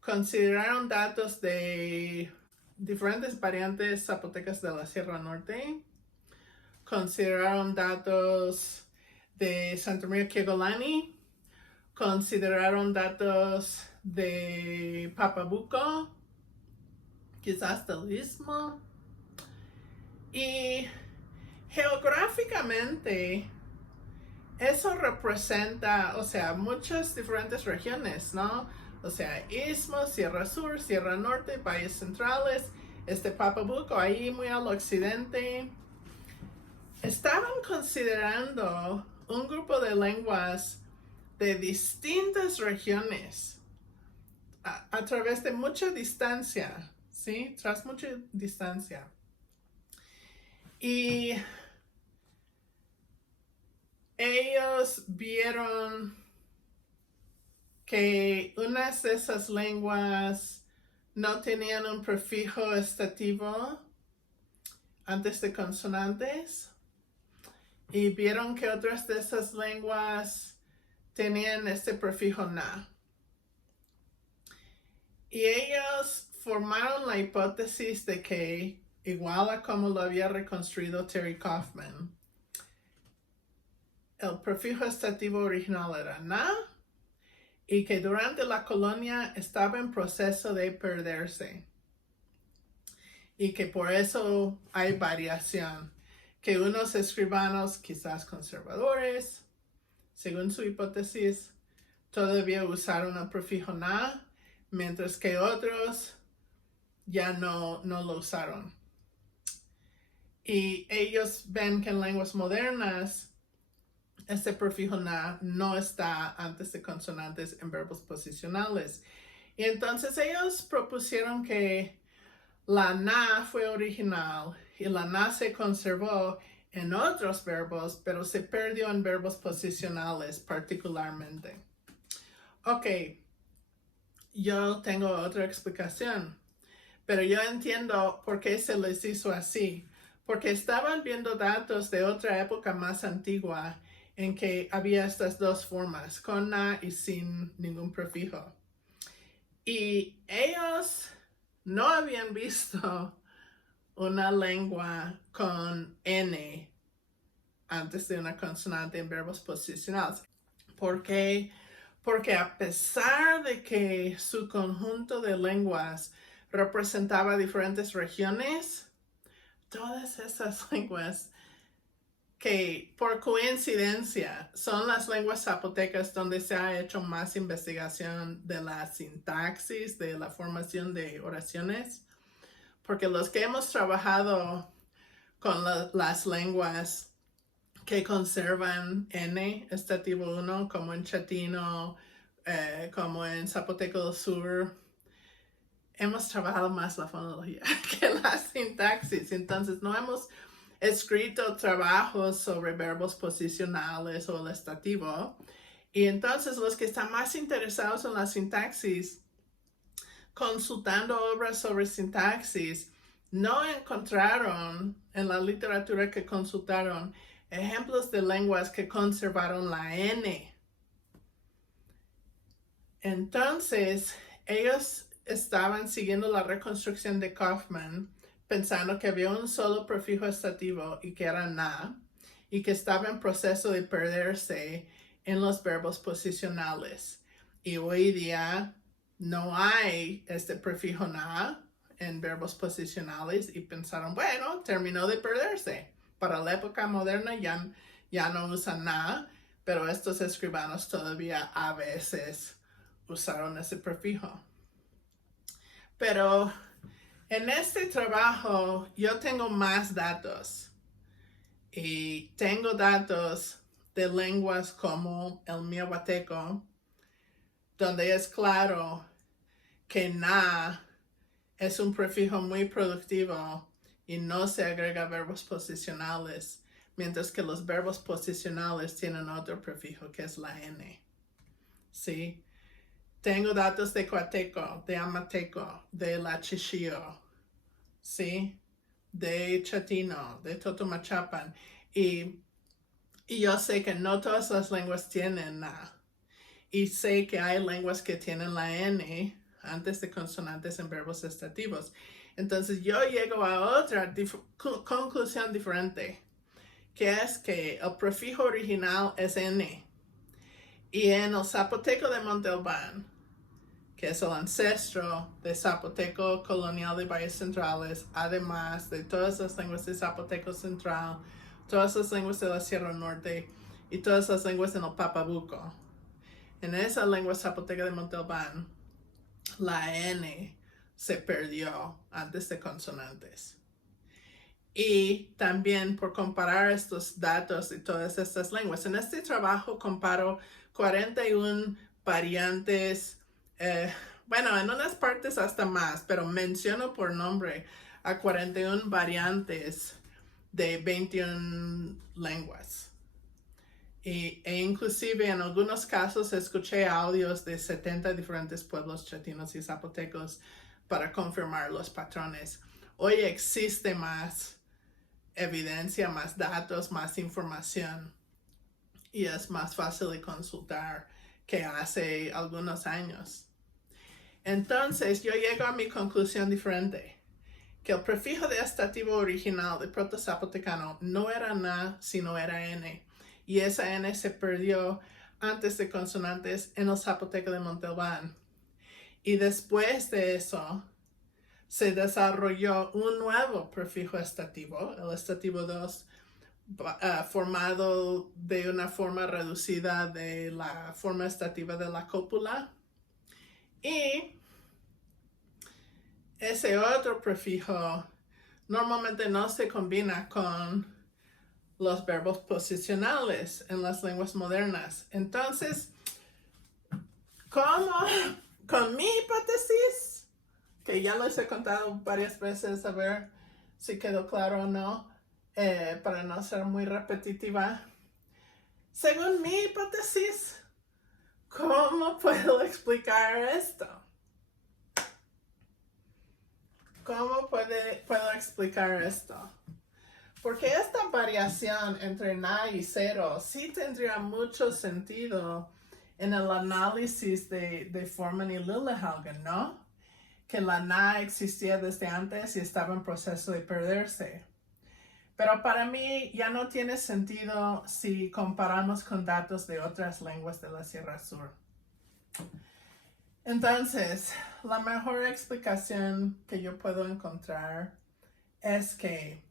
Consideraron datos de diferentes variantes zapotecas de la Sierra Norte. Consideraron datos de Santa María Kiegolani. Consideraron datos de Papabuco, quizás del Istmo. Y geográficamente, eso representa, o sea, muchas diferentes regiones, ¿no? O sea, Istmo, Sierra Sur, Sierra Norte, Valles Centrales, Papabuco, ahí muy al occidente. Estaban considerando un grupo de lenguas de distintas regiones a través de mucha distancia, ¿sí? Tras mucha distancia. Y ellos vieron que unas de esas lenguas no tenían un prefijo estativo antes de consonantes y vieron que otras de esas lenguas tenían este prefijo na. Y ellos formaron la hipótesis de que, igual a como lo había reconstruido Terry Kaufman, el prefijo estativo original era na y que durante la colonia estaba en proceso de perderse. Y que por eso hay variación. Que unos escribanos, quizás conservadores, según su hipótesis, todavía usaron el prefijo na, mientras que otros ya no lo usaron. Y ellos ven que en lenguas modernas este prefijo na no está antes de consonantes en verbos posicionales. Y entonces ellos propusieron que la na fue original y la na se conservó en otros verbos, pero se perdió en verbos posicionales particularmente. Ok, yo tengo otra explicación, pero yo entiendo por qué se les hizo así. Porque estaban viendo datos de otra época más antigua en que había estas dos formas, con na y sin ningún prefijo. Y ellos no habían visto una lengua con N antes de una consonante en verbos posicionales. ¿Por qué? Porque a pesar de que su conjunto de lenguas representaba diferentes regiones, todas esas lenguas que por coincidencia son las lenguas zapotecas donde se ha hecho más investigación de la sintaxis, de la formación de oraciones, porque los que hemos trabajado con las lenguas que conservan N, estativo 1, como en chatino, como en zapoteco del sur, hemos trabajado más la fonología que la sintaxis. Entonces no hemos escrito trabajos sobre verbos posicionales o el estativo. Y entonces los que están más interesados en la sintaxis, consultando obras sobre sintaxis, no encontraron en la literatura que consultaron ejemplos de lenguas que conservaron la N. Entonces, ellos estaban siguiendo la reconstrucción de Kaufman, pensando que había un solo prefijo estativo y que era na, y que estaba en proceso de perderse en los verbos posicionales. Y hoy día no hay este prefijo na en verbos posicionales y pensaron, bueno, terminó de perderse. Para la época moderna ya no usan na, pero estos escribanos todavía a veces usaron ese prefijo. Pero en este trabajo yo tengo más datos y tengo datos de lenguas como el miahuateco, donde es claro que na es un prefijo muy productivo y no se agrega verbos posicionales, mientras que los verbos posicionales tienen otro prefijo que es la n. ¿Sí? Tengo datos de Coateco, de Amateco, de La Chichillo, ¿sí? De Chatino, de Totomachapan. Y yo sé que no todas las lenguas tienen na. Y sé que hay lenguas que tienen la N antes de consonantes en verbos estativos. Entonces yo llego a otra conclusión diferente, que es que el prefijo original es N. Y en el zapoteco de Montalbán, que es el ancestro del zapoteco colonial de Valles Centrales, además de todas las lenguas del zapoteco central, todas las lenguas de la Sierra Norte y todas las lenguas en el Papabuco. En esa lengua zapoteca de Montalbán, la N se perdió antes de consonantes. Y también por comparar estos datos de todas estas lenguas, en este trabajo comparo 41 variantes, bueno, en unas partes hasta más, pero menciono por nombre a 41 variantes de 21 lenguas. E inclusive en algunos casos escuché audios de 70 diferentes pueblos chatinos y zapotecos para confirmar los patrones. Hoy existe más evidencia, más datos, más información y es más fácil de consultar que hace algunos años. Entonces yo llego a mi conclusión diferente, que el prefijo de estativo original de proto-zapotecano no era na, sino era n, y esa n se perdió antes de consonantes en el zapoteco de Montalbán. Y después de eso se desarrolló un nuevo prefijo estativo, el estativo 2, formado de una forma reducida de la forma estativa de la cópula. Y ese otro prefijo normalmente no se combina con los verbos posicionales en las lenguas modernas. Entonces, ¿cómo? Con mi hipótesis, que ya les he contado varias veces, a ver si quedó claro o no, para no ser muy repetitiva. Según mi hipótesis, ¿cómo puedo explicar esto? ¿Cómo puedo explicar esto? Porque esta variación entre na y cero sí tendría mucho sentido en el análisis de Forman y Lillehalgen, ¿no? Que la na existía desde antes y estaba en proceso de perderse. Pero para mí ya no tiene sentido si comparamos con datos de otras lenguas de la Sierra Sur. Entonces, la mejor explicación que yo puedo encontrar es que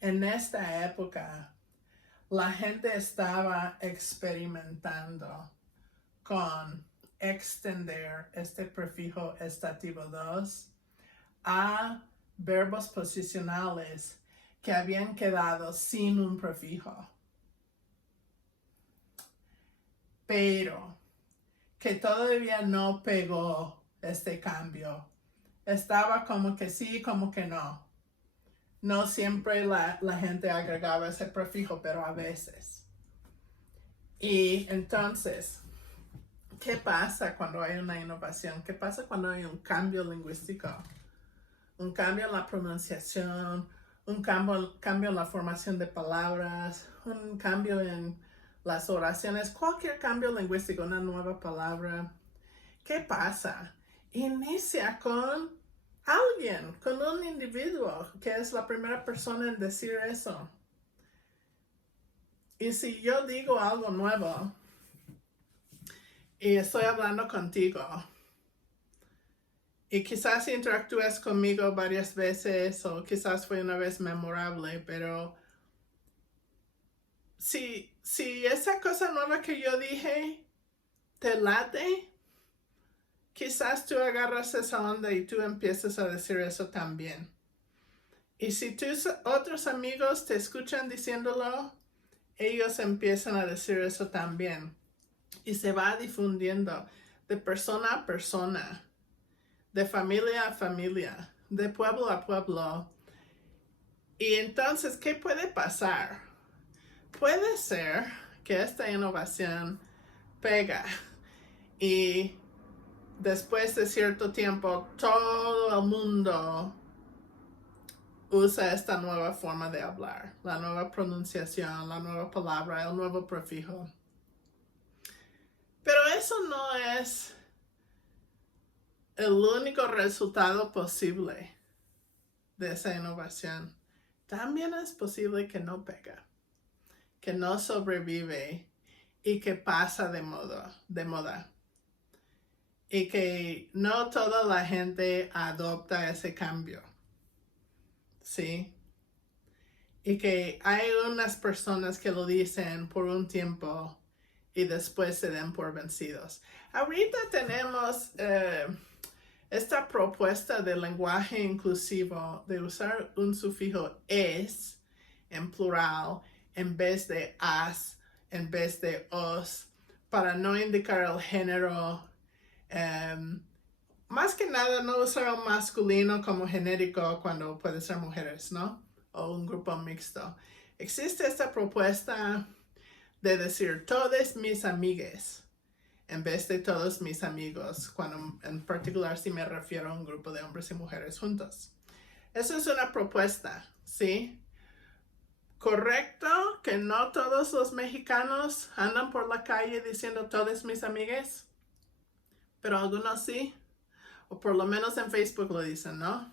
en esta época la gente estaba experimentando con extender este prefijo estativo 2 a verbos posicionales que habían quedado sin un prefijo, pero que todavía no pegó este cambio. Estaba como que sí, como que no. No siempre la gente agregaba ese prefijo, pero a veces. Y entonces, ¿qué pasa cuando hay una innovación? ¿Qué pasa cuando hay un cambio lingüístico? Un cambio en la pronunciación, un cambio en la formación de palabras, un cambio en las oraciones, cualquier cambio lingüístico, una nueva palabra. ¿Qué pasa? Inicia con alguien, con un individuo que es la primera persona en decir eso. Y si yo digo algo nuevo y estoy hablando contigo, y quizás interactúas conmigo varias veces o quizás fue una vez memorable, pero si esa cosa nueva que yo dije te late, quizás tú agarras esa onda y tú empiezas a decir eso también. Y si tus otros amigos te escuchan diciéndolo, ellos empiezan a decir eso también. Y se va difundiendo de persona a persona, de familia a familia, de pueblo a pueblo. Y entonces, ¿qué puede pasar? Puede ser que esta innovación pega y después de cierto tiempo todo el mundo usa esta nueva forma de hablar, la nueva pronunciación, la nueva palabra, el nuevo prefijo. Pero eso no es el único resultado posible de esa innovación. También es posible que no pega, que no sobrevive y que pasa de moda. Y que no toda la gente adopta ese cambio. ¿Sí? Y que hay unas personas que lo dicen por un tiempo y después se den por vencidos. Ahorita tenemos esta propuesta de lenguaje inclusivo de usar un sufijo es en plural en vez de as, en vez de os, para no indicar el género. Más que nada no usar el masculino como genérico cuando puede ser mujeres, ¿no? O un grupo mixto. Existe esta propuesta de decir todas mis amigues en vez de todos mis amigos, cuando en particular si me refiero a un grupo de hombres y mujeres juntos. Eso es una propuesta, ¿sí? Correcto que no todos los mexicanos andan por la calle diciendo todas mis amigues, pero algunos sí, o por lo menos en Facebook lo dicen, ¿no?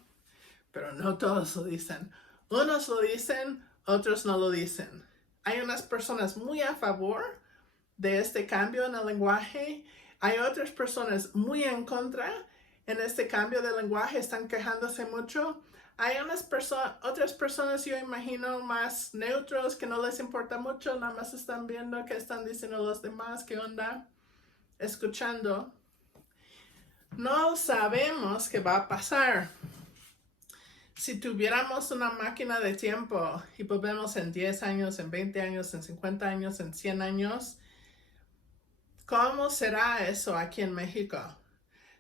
Pero no todos lo dicen. Unos lo dicen, otros no lo dicen. Hay unas personas muy a favor de este cambio en el lenguaje. Hay otras personas muy en contra en este cambio de lenguaje, están quejándose mucho. Hay otras personas, yo imagino, más neutros, que no les importa mucho, nada más están viendo qué están diciendo los demás, qué onda, escuchando. No sabemos qué va a pasar. Si tuviéramos una máquina de tiempo y volvemos en 10 años, en 20 años, en 50 años, en 100 años, ¿cómo será eso aquí en México?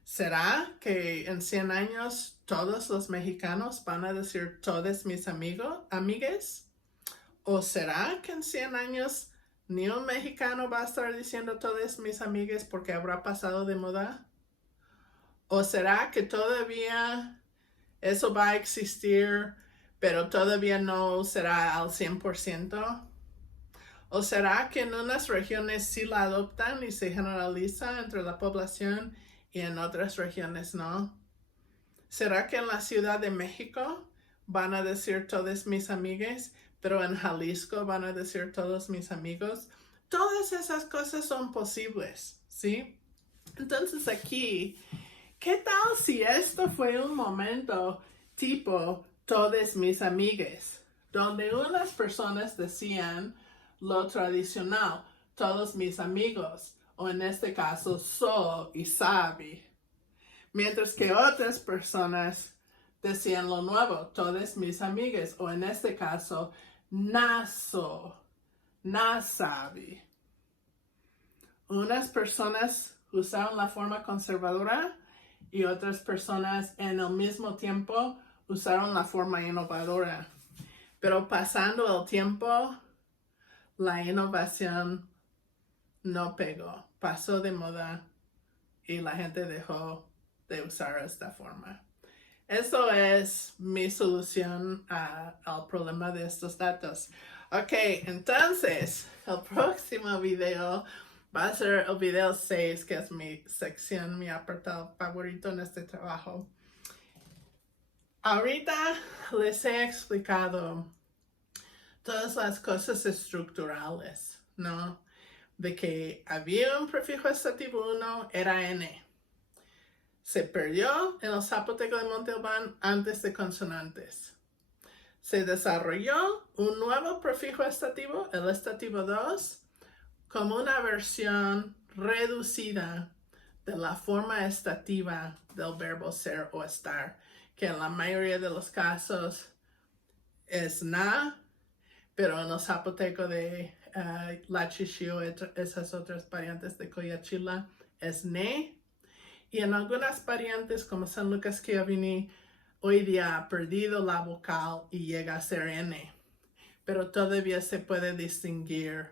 ¿Será que en 100 años todos los mexicanos van a decir todos mis amigues? ¿O será que en 100 años ni un mexicano va a estar diciendo todos mis amigues porque habrá pasado de moda? ¿O será que todavía eso va a existir, pero todavía no será al 100%? ¿O será que en unas regiones sí la adoptan y se generaliza entre la población y en otras regiones no? ¿Será que en la Ciudad de México van a decir todos mis amigues, pero en Jalisco van a decir todos mis amigos? Todas esas cosas son posibles, ¿sí? Entonces aquí, ¿qué tal si esto fue un momento tipo todos mis amigues? Donde unas personas decían, lo tradicional, todos mis amigos, o en este caso, so y sabe. Mientras que otras personas decían lo nuevo, todas mis amigas, o en este caso, naso, nasabi. Unas personas usaron la forma conservadora y otras personas en el mismo tiempo usaron la forma innovadora. Pero pasando el tiempo, la innovación no pegó, pasó de moda y la gente dejó de usar esta forma. Eso es mi solución al problema de estos datos. Ok, entonces, el próximo video va a ser el video 6, que es mi sección, mi apartado favorito en este trabajo. Ahorita les he explicado todas las cosas estructurales, ¿no? De que había un prefijo estativo 1, era N. Se perdió en el zapoteco de Montalbán antes de consonantes. Se desarrolló un nuevo prefijo estativo, el estativo 2, como una versión reducida de la forma estativa del verbo ser o estar, que en la mayoría de los casos es na, pero en el zapoteco de Lachishio, esas otras variantes de Coyachila, es ne. Y en algunas variantes como San Lucas Chiavenni, hoy día ha perdido la vocal y llega a ser N. Pero todavía se puede distinguir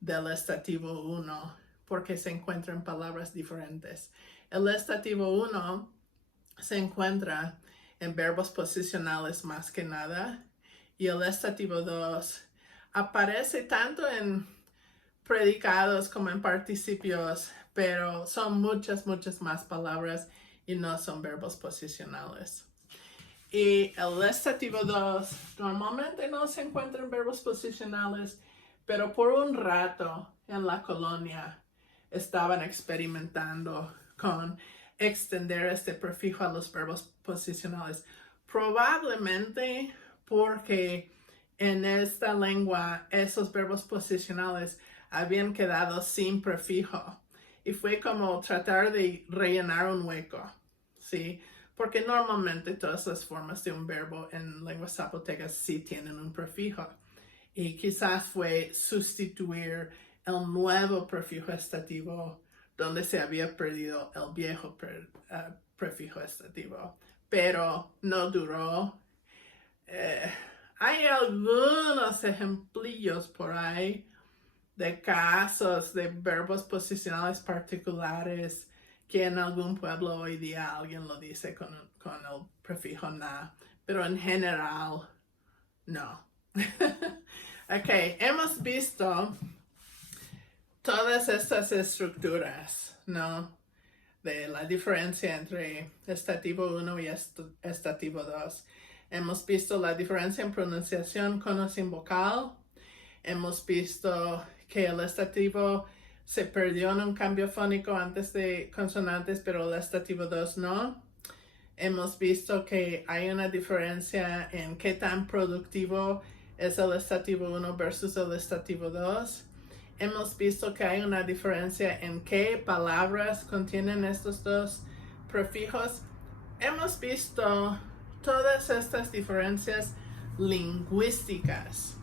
del estativo 1 porque se encuentran palabras diferentes. El estativo 1 se encuentra en verbos posicionales más que nada y el estativo 2 aparece tanto en predicados como en participios, pero son muchas más palabras y no son verbos posicionales. Y el estativo 2 normalmente no se encuentra en verbos posicionales, pero por un rato en la colonia estaban experimentando con extender este prefijo a los verbos posicionales. Probablemente porque en esta lengua esos verbos posicionales habían quedado sin prefijo y fue como tratar de rellenar un hueco, ¿sí? Porque normalmente todas las formas de un verbo en lenguas zapotecas sí tienen un prefijo y quizás fue sustituir el nuevo prefijo estativo donde se había perdido el viejo prefijo estativo, pero no duró. Hay algunos ejemplillos por ahí de casos de verbos posicionales particulares que en algún pueblo hoy día alguien lo dice con el prefijo na, pero en general no. Ok, hemos visto todas estas estructuras, ¿no? De la diferencia entre estativo 1 y estativo 2. Hemos visto la diferencia en pronunciación con o sin vocal. Hemos visto que el estativo se perdió en un cambio fónico antes de consonantes, pero el estativo 2 no. Hemos visto que hay una diferencia en qué tan productivo es el estativo 1 versus el estativo 2. Hemos visto que hay una diferencia en qué palabras contienen estos dos prefijos. Hemos visto todas estas diferencias lingüísticas.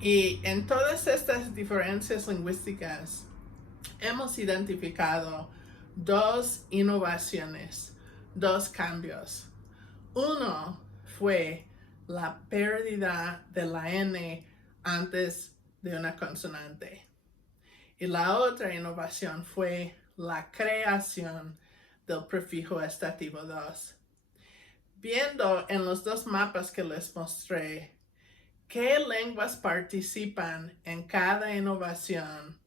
Y en todas estas diferencias lingüísticas hemos identificado dos innovaciones, dos cambios. Uno fue la pérdida de la N antes de una consonante. Y la otra innovación fue la creación del prefijo estativo 2. Viendo en los dos mapas que les mostré qué lenguas participan en cada innovación,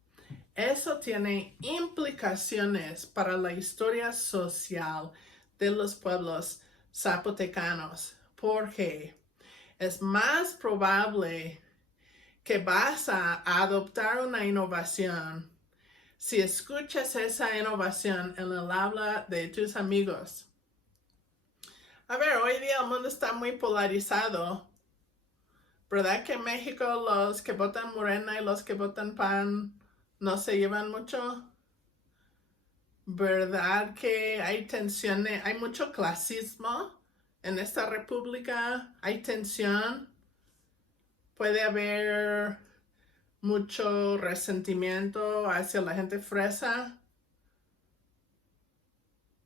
eso tiene implicaciones para la historia social de los pueblos zapotecanos, porque es más probable que vas a adoptar una innovación si escuchas esa innovación en el habla de tus amigos. A ver, hoy día el mundo está muy polarizado. ¿Verdad que en México los que votan Morena y los que votan PAN no se llevan mucho? ¿Verdad que hay tensiones, hay mucho clasismo en esta república? Hay tensión, puede haber mucho resentimiento hacia la gente fresa.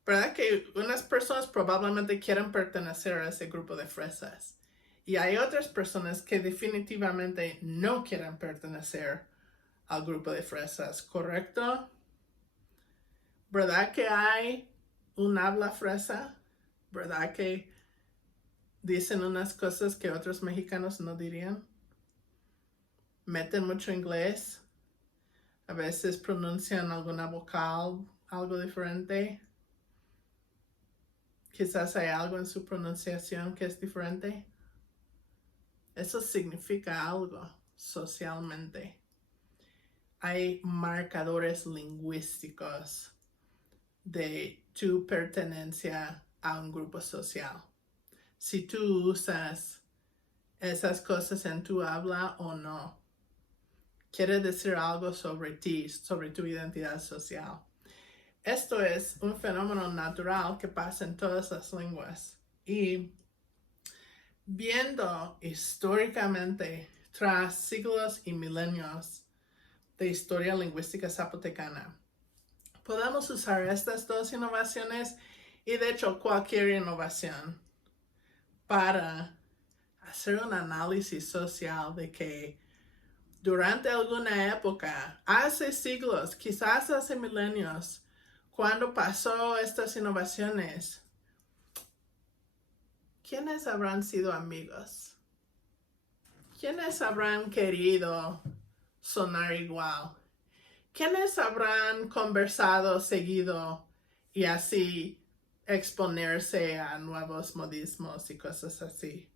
¿Verdad que unas personas probablemente quieren pertenecer a ese grupo de fresas? Y hay otras personas que definitivamente no quieren pertenecer al grupo de fresas, ¿correcto? ¿Verdad que hay un habla fresa? ¿Verdad que dicen unas cosas que otros mexicanos no dirían? Meten mucho inglés. A veces pronuncian alguna vocal algo diferente. Quizás hay algo en su pronunciación que es diferente. Eso significa algo socialmente. Hay marcadores lingüísticos de tu pertenencia a un grupo social. Si tú usas esas cosas en tu habla o no, quiere decir algo sobre ti, sobre tu identidad social. Esto es un fenómeno natural que pasa en todas las lenguas. Y viendo históricamente, tras siglos y milenios de historia lingüística zapotecana, podemos usar estas dos innovaciones y de hecho cualquier innovación para hacer un análisis social de que durante alguna época, hace siglos, quizás hace milenios, cuando pasó estas innovaciones, ¿quiénes habrán sido amigos? ¿Quiénes habrán querido sonar igual? ¿Quiénes habrán conversado seguido y así exponerse a nuevos modismos y cosas así?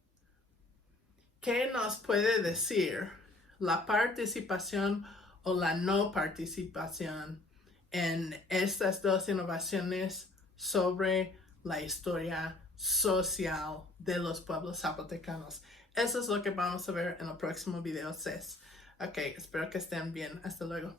¿Qué nos puede decir la participación o la no participación en estas dos innovaciones sobre la historia social de los pueblos zapotecanos? Eso es lo que vamos a ver en el próximo video 6. Ok, espero que estén bien. Hasta luego.